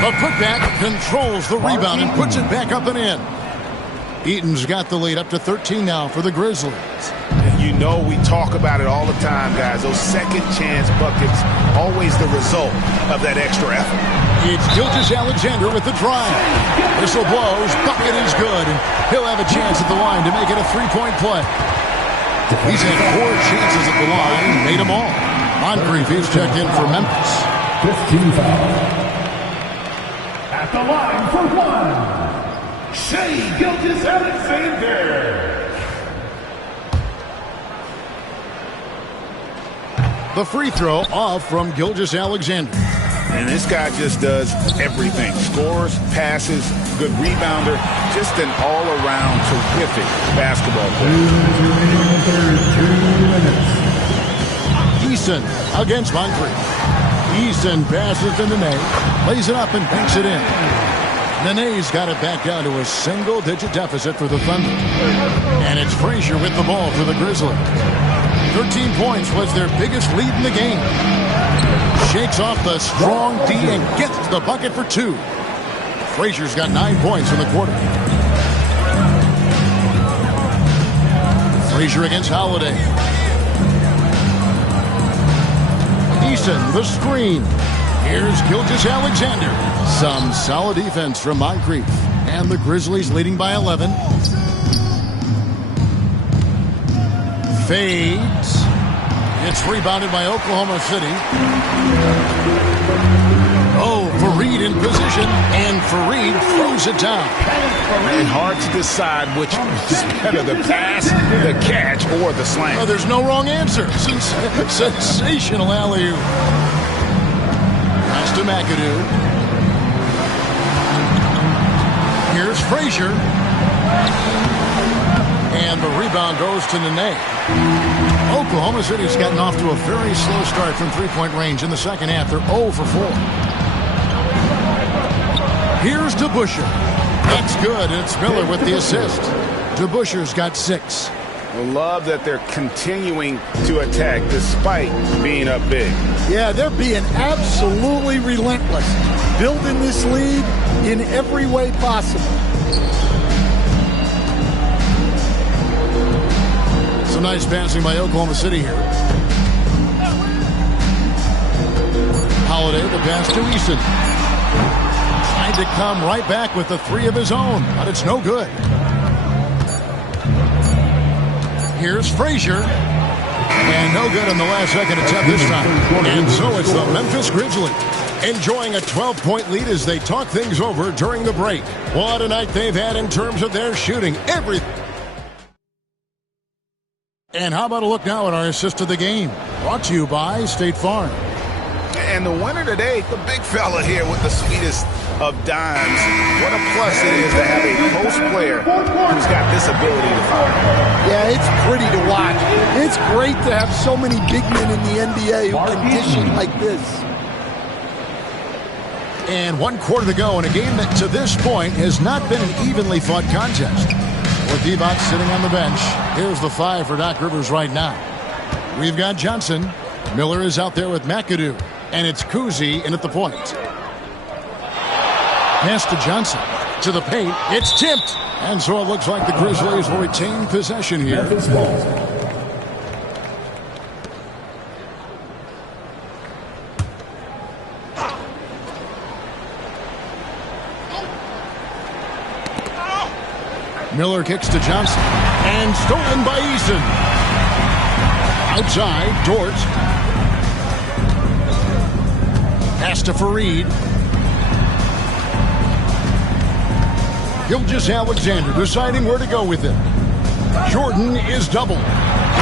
The putback controls the rebound and puts it back up and in. Eaton's got the lead up to 13 now for the Grizzlies. You know we talk about it all the time, guys. Those second chance buckets, always the result of that extra effort. It's Gilgeous-Alexander with the drive. Whistle blows, bucket is good, and he'll have a chance at the line to make it a three-point play. He's had 4 chances at the line, made them all. Moncrief is checked in for Memphis. 15 fouls. At the line for 1. Shai Gilgeous-Alexander. The free throw off from Gilgeous-Alexander. And this guy just does everything. Scores, passes, good rebounder. Just an all-around terrific basketball player. Eason against Moncrief. Eason passes to Nenê. Lays it up and banks it in. Nene's got it back down to a single-digit deficit for the Thunder. And it's Frazier with the ball for the Grizzlies. 13 points was their biggest lead in the game. Shakes off the strong D and gets the bucket for 2. Frazier's got 9 points in the quarter. Frazier against Holiday. Eason, the screen. Here's Gilgeous-Alexander. Some solid defense from Moncrief. And the Grizzlies leading by 11. Fades. It's rebounded by Oklahoma City. Oh, Fareed in position. And Fareed throws it down. And hard to decide which is better, the pass, the catch, or the slam. Oh, there's no wrong answer. Sensational alley-oop. Pass to McAdoo. Here's Frazier. And the rebound goes to Nenê. Oklahoma City's gotten off to a very slow start from three-point range in the second half. They're 0 for 4. Here's DeBusschere. That's good. It's Miller with the assist. DeBusschere's got 6. I love that they're continuing to attack despite being up big. Yeah, they're being absolutely relentless. Building this lead in every way possible. Some nice passing by Oklahoma City here. Holiday, the pass to Eason. Tried to come right back with the 3 of his own, but it's no good. Here's Frazier. And no good on the last second attempt this time. And so it's the Memphis Grizzlies enjoying a 12-point lead as they talk things over during the break. What a night they've had in terms of their shooting. And how about a look now at our assist of the game? Brought to you by State Farm. And the winner today, the big fella here with the sweetest of dimes. What a plus it is to have a post player who's got this ability to fire. Yeah, it's pretty to watch. It's great to have so many big men in the NBA who can dish it like this. And 1 quarter to go in a game that to this point has not been an evenly fought contest. With Divac sitting on the bench, here's the 5 for Doc Rivers right now. We've got Johnson. Miller is out there with McAdoo. And it's Kuzi in at the point. Pass to Johnson. To the paint. It's tipped. And so it looks like the Grizzlies will retain possession here. Miller kicks to Johnson. And stolen by Eason. Outside, Dort. Pass to Fareed. Gilgeous-Alexander deciding where to go with it. Jordan is doubled.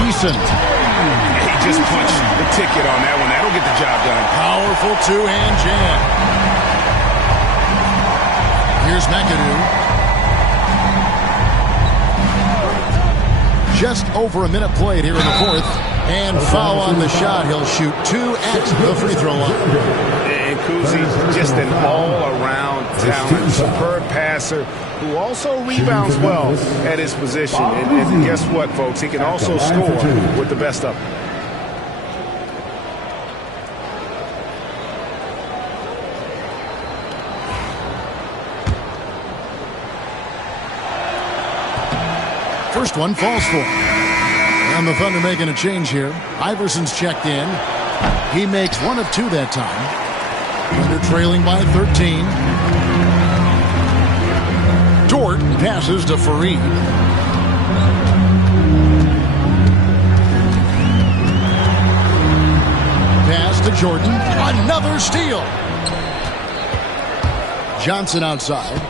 Eason. He just punched the ticket on that one. That'll get the job done. Powerful two-hand jam. Here's McAdoo. Just over a minute played here in the fourth. And foul on the shot. He'll shoot 2 at the free throw line. And Kuzi, just an all-around talent, superb passer who also rebounds well at his position. And guess what, folks? He can also score with the best of them. First one falls for him. And the Thunder making a change here. Iverson's checked in. He makes 1 of 2 that time. Thunder trailing by 13. Dort passes to Fareed. Pass to Jordan. Another steal. Johnson outside.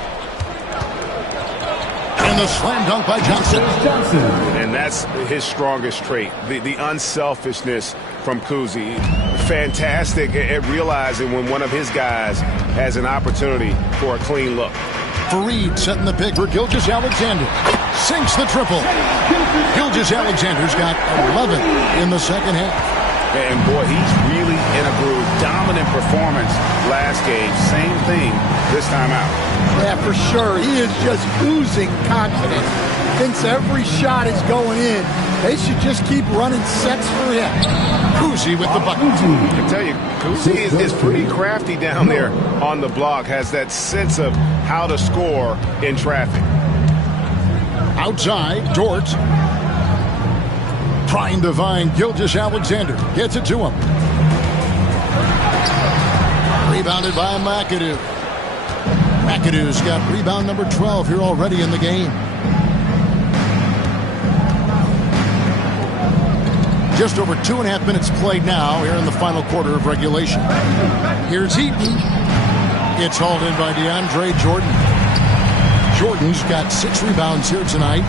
And the slam dunk by Johnson. And that's his strongest trait, the unselfishness from Kuzi. Fantastic at realizing when one of his guys has an opportunity for a clean look. Fareed setting the pick for Gilgeous-Alexander. Sinks the triple. Gilgeous-Alexander's got 11 in the second half. And boy, he's really in a groove. Dominant performance last game. Same thing this time out. Yeah, for sure. He is just oozing confidence. Thinks every shot is going in. They should just keep running sets for him. Kuzi with the bucket. I tell you, Kuzi is pretty crafty down there on the block. Has that sense of how to score in traffic. Outside, Dort. Trying to find Gilgeous-Alexander. Gets it to him. Rebounded by McAdoo. McAdoo's got rebound number 12 here already in the game. Just over 2.5 minutes played now here in the final quarter of regulation. Here's Heaton. It's hauled in by DeAndre Jordan. Jordan's got 6 rebounds here tonight.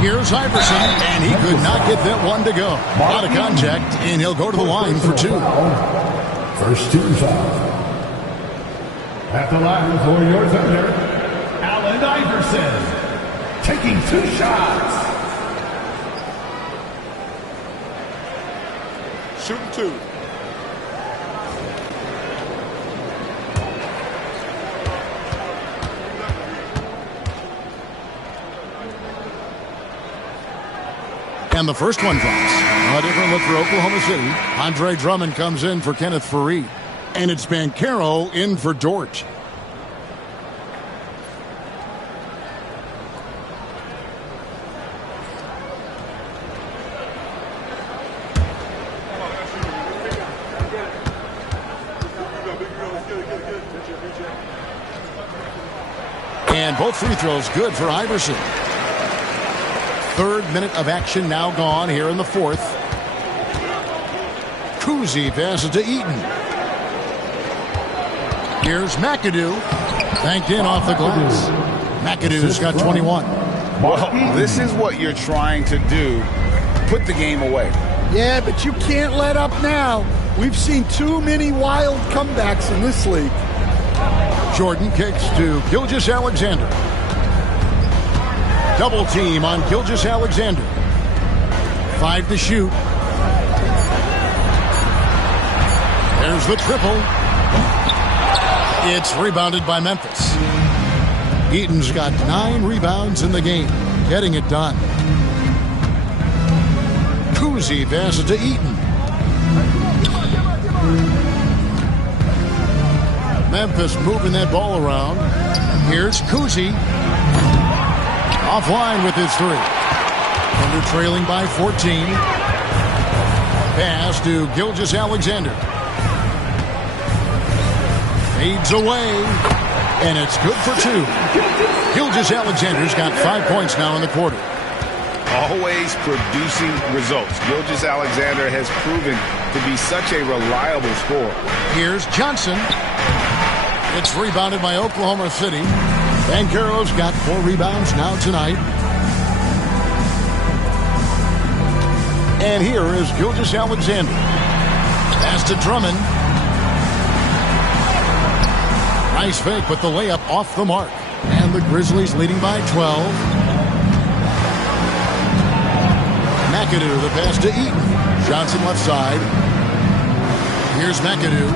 Here's Iverson, and he could not get that one to go. Out of contact, and he'll go to the line for 2. First team foul. At the line for your Thunder, Allen Iverson, taking 2 shots. Shooting 2. And the first one drops. A different look for Oklahoma City. Andre Drummond comes in for Kenneth Fareed. And it's Banchero in for Dort. And both free throws good for Iverson. 3rd minute of action now gone here in the 4th. Kuzi passes to Eaton. Here's McAdoo. Banked in off the glass. McAdoo's got 21. Well, this is what you're trying to do. Put the game away. Yeah, but you can't let up now. We've seen too many wild comebacks in this league. Jordan kicks to Gilgeous-Alexander. Double team on Gilgeous-Alexander. 5 to shoot. There's the triple. It's rebounded by Memphis. Eaton's got 9 rebounds in the game, getting it done. Kuzi passes to Eaton. Memphis moving that ball around. Here's Kuzi. Offline with his 3. Thunder trailing by 14. Pass to Gilgeous-Alexander. Fades away, and it's good for 2. Gilgeous-Alexander's got 5 points now in the quarter. Always producing results. Gilgeous-Alexander has proven to be such a reliable scorer. Here's Johnson. It's rebounded by Oklahoma City. Banchero's got 4 rebounds now tonight. And here is Gilgeous-Alexander. Pass to Drummond. Nice fake, but the layup off the mark. And the Grizzlies leading by 12. McAdoo, the pass to Eaton. Johnson left side. Here's McAdoo.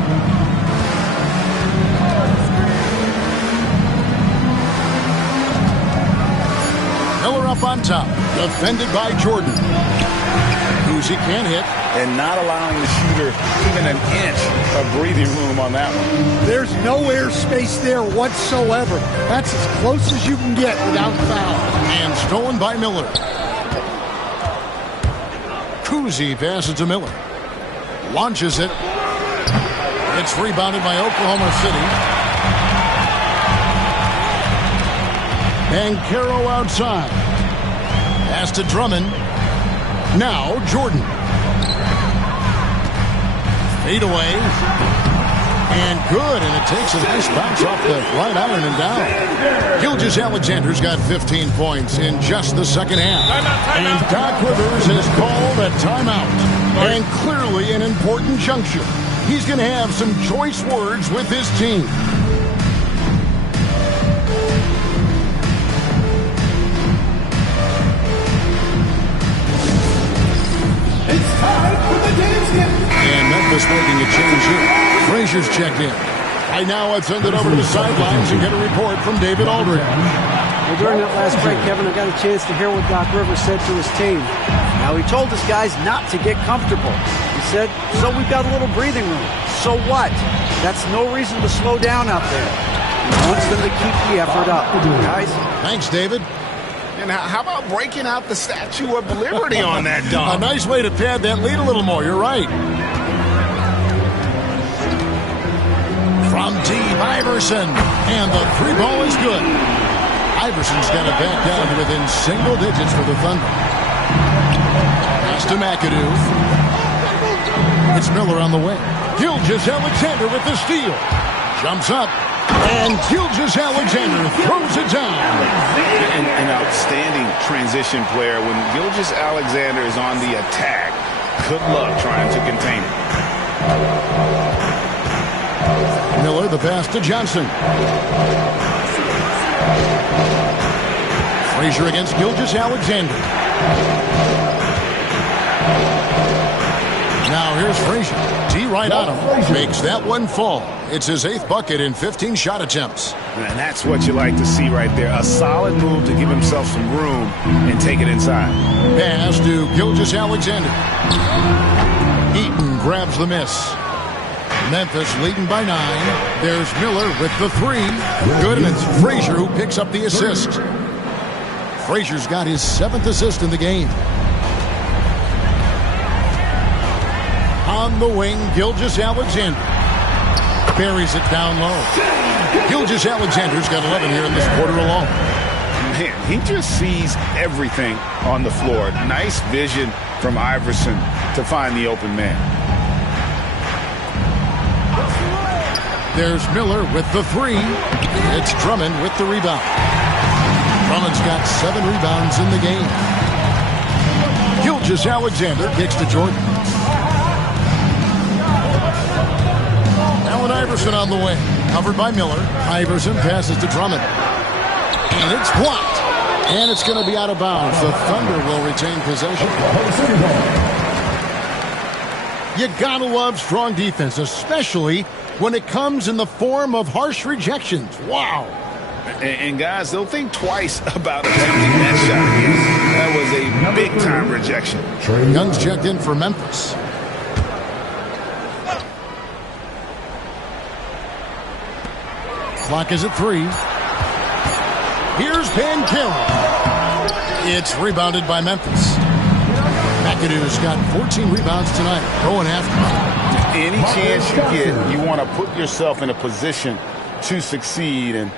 Miller up on top. Defended by Jordan. Kuzi can't hit. And not allowing the shooter even an inch of breathing room on that one. There's no air space there whatsoever. That's as close as you can get without foul. And stolen by Miller. Kuzi passes to Miller. Launches it. It's rebounded by Oklahoma City. Banchero outside. Pass to Drummond. Now Jordan. Fade away. And good, and it takes a nice bounce off the right iron and down. Gilgeous-Alexander's got 15 points in just the second half. And Doc Rivers has called a timeout. And clearly an important juncture. He's going to have some choice words with his team. It's time for the dance game. And Memphis making a change here. Frazier's checked in. Right now, let's send it over to the sidelines and get a report from David Aldridge. Well, during that last break, Kevin, I got a chance to hear what Doc Rivers said to his team. Now, he told his guys not to get comfortable. He said, so we've got a little breathing room. So what? That's no reason to slow down out there. He wants them to keep the effort up. Guys? Thanks, David. And how about breaking out the Statue of Liberty on that dunk? A nice way to pad that lead a little more. You're right. From deep, Iverson. And the 3 ball is good. Iverson's got it back down to within single digits for the Thunder. Pass to McAdoo. It's Miller on the wing. Gilgeous-Alexander with the steal. Jumps up. And Gilgeous-Alexander throws it down. An outstanding transition player. When Gilgeous-Alexander is on the attack, good luck trying to contain it. Miller, the pass to Johnson. Frazier against Gilgeous-Alexander. Now here's Frazier. T right on him. Makes that one fall. It's his 8th bucket in 15 shot attempts. And that's what you like to see right there. A solid move to give himself some room and take it inside. Pass to Gilgeous-Alexander. Eaton grabs the miss. Memphis leading by 9. There's Miller with the 3. Good, and it's Frazier who picks up the assist. Frazier's got his 7th assist in the game. On the wing, Gilgeous-Alexander. Buries it down low. Gilgeous-Alexander's got 11 here in this quarter alone. Man, he just sees everything on the floor. Nice vision from Iverson to find the open man. There's Miller with the three. It's Drummond with the rebound. Drummond's got 7 rebounds in the game. Gilgeous-Alexander kicks to Jordan. Allen Iverson on the way. Covered by Miller. Iverson passes to Drummond. And it's blocked. And it's going to be out of bounds. The Thunder will retain possession. You gotta love strong defense, especially when it comes in the form of harsh rejections. Wow. And guys, they'll think twice about attempting that shot again. That was a big-time rejection. Young's checked in for Memphis. Clock is at 3. Here's Banchero. It's rebounded by Memphis. McAdoo's got 14 rebounds tonight. Going after it. Any chance you get, you want to put yourself in a position to succeed, and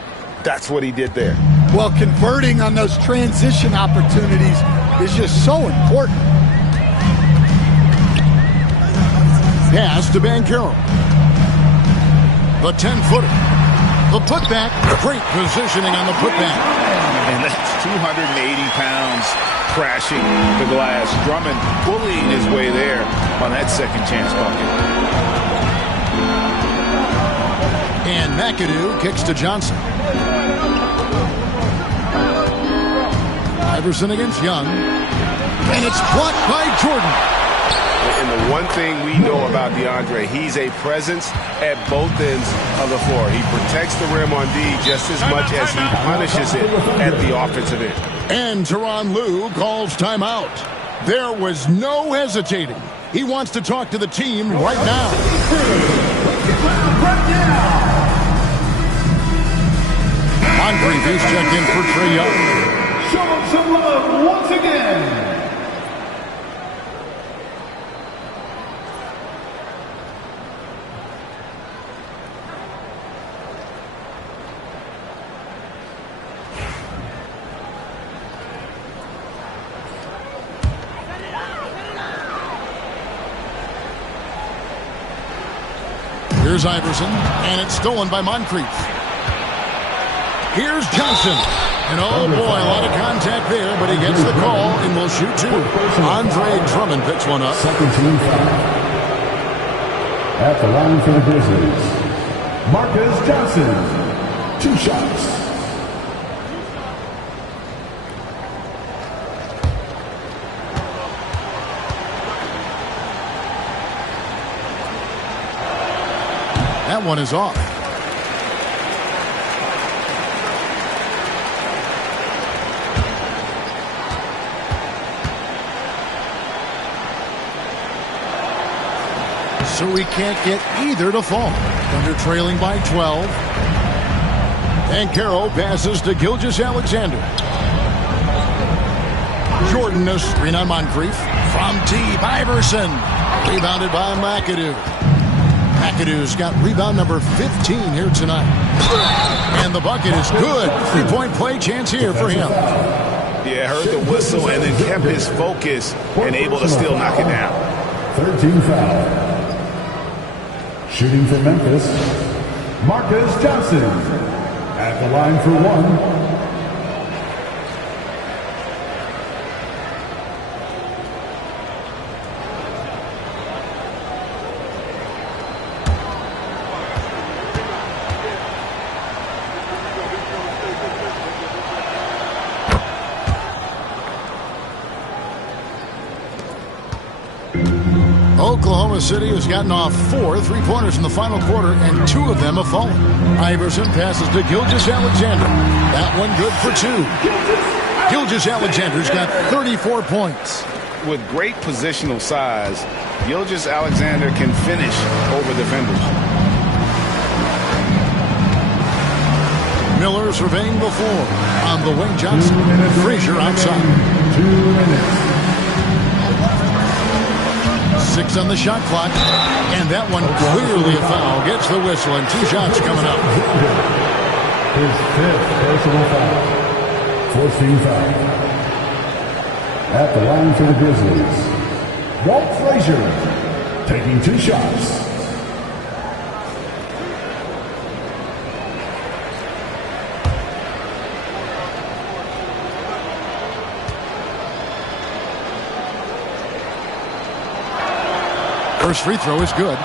that's what he did there. Well, converting on those transition opportunities is just so important. Pass to Banchero. The 10-footer. The putback. Great positioning on the putback. And that's 280 pounds crashing the glass. Drummond bullying his way there on that second chance bucket. And McAdoo kicks to Johnson. Iverson against Young. And it's blocked by Jordan. And the one thing we know about DeAndre, he's a presence at both ends of the floor. He protects the rim on D just as much as he punishes it at the offensive end. And Tyronn Lue calls timeout. There was no hesitating. He wants to talk to the team right now. Moncrief is checked in for Trae Young. Show him some love once again. Here's Iverson, and it's stolen by Moncrief. Here's Johnson. And oh boy, a lot of contact there, but he gets the call and will shoot 2. Andre Drummond picks one up. Second team foul. At the line for the Grizzlies, Marcus Johnson. 2 shots. That one is off. So we can't get either to fall. Thunder trailing by 12. Banchero passes to Gilgeous-Alexander. Jordan, a screen on Moncrief. From deep, Iverson. Rebounded by McAdoo. McAdoo's got rebound number 15 here tonight. And the bucket is good. 3-point play chance here for him. Yeah, heard the whistle and then kept his focus and able to still knock it down. 13 foul. Shooting for Memphis, Marcus Johnson. At the line for 1. Oklahoma City has gotten off 4 3-pointers in the final quarter, and 2 of them have fallen. Iverson passes to Gilgeous-Alexander. That one good for 2. Gilgeous-Alexander's got 34 points. With great positional size, Gilgeous-Alexander can finish over defenders. Miller surveying the floor. On the wing, Johnson. Frazier outside. 2 minutes. 6 on the shot clock, and that one clearly a foul. Gets the whistle, and 2 shots coming up. His 5th personal foul. 14 foul. At the line for the Grizzlies, Walt Frazier taking 2 shots. First free throw is good.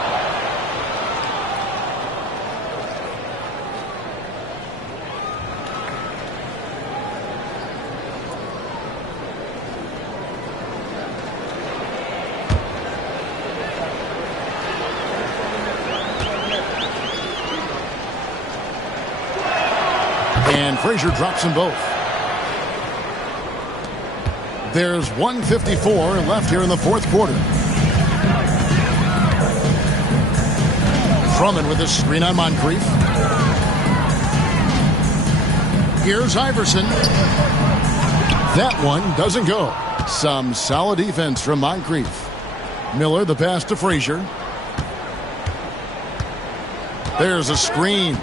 And Frazier drops them both. There's 1:54 left here in the fourth quarter. Drummond with a screen on Moncrief. Here's Iverson. That one doesn't go. Some solid defense from Moncrief. Miller, the pass to Frazier. There's a screen.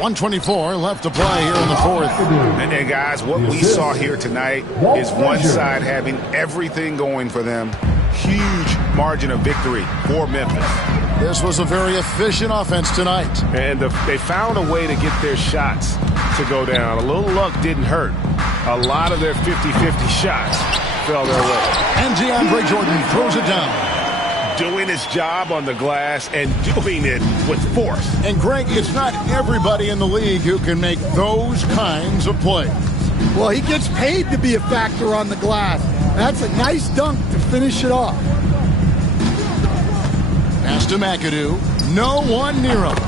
1:24 left to play here in the fourth. And then, guys, what we saw here tonight is one side having everything going for them. Huge margin of victory for Memphis. This was a very efficient offense tonight. And they found a way to get their shots to go down. A little luck didn't hurt. A lot of their 50-50 shots fell their way. And DeAndre Jordan throws it down. Doing his job on the glass and doing it with force. And Greg, it's not everybody in the league who can make those kinds of plays. Well, he gets paid to be a factor on the glass. That's a nice dunk to finish it off. Pass to McAdoo. No one near him.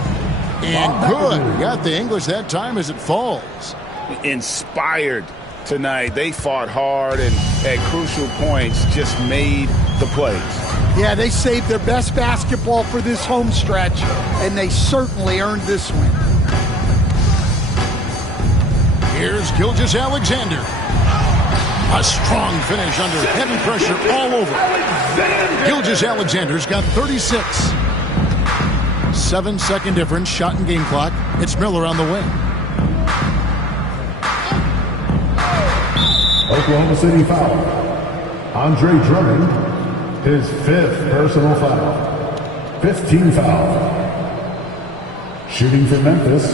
And good. Got the English that time as it falls. Inspired tonight. They fought hard and at crucial points just made the plays. Yeah, they saved their best basketball for this home stretch, and they certainly earned this win. Here's Gilgeous-Alexander. A strong finish under heavy pressure all over. Gilgeous-Alexander's got 36. 7-second difference, shot and game clock. It's Miller on the wing. Oklahoma City foul. Andre Drummond, his 5th personal foul. 15 foul. Shooting for Memphis,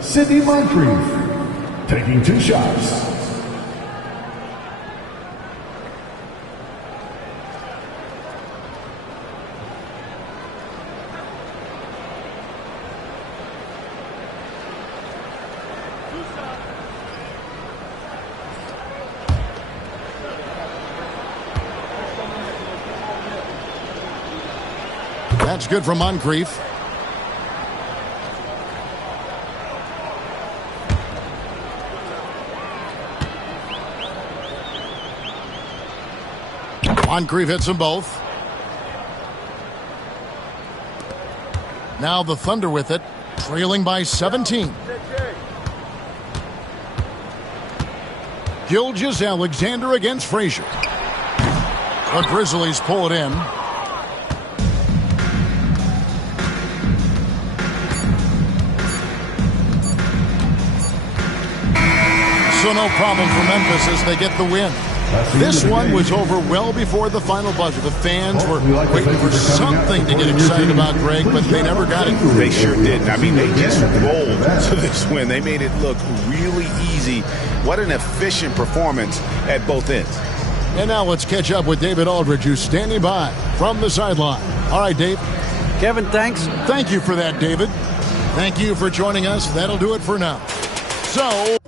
Sidney Moncrief, taking 2 shots. That's good from Moncrief. Moncrief hits them both. Now the Thunder with it, trailing by 17. Gilgeous-Alexander against Frazier. The Grizzlies pull it in. So no problem for Memphis as they get the win. This one was over well before the final buzzer. The fans were waiting for something to get excited about, Greg, but they never got it. They sure didn't. I mean, they just rolled to this win. They made it look really easy. What an efficient performance at both ends. And now let's catch up with David Aldridge, who's standing by from the sideline. All right, Dave. Kevin, thanks. Thank you for that, David. Thank you for joining us. That'll do it for now. So...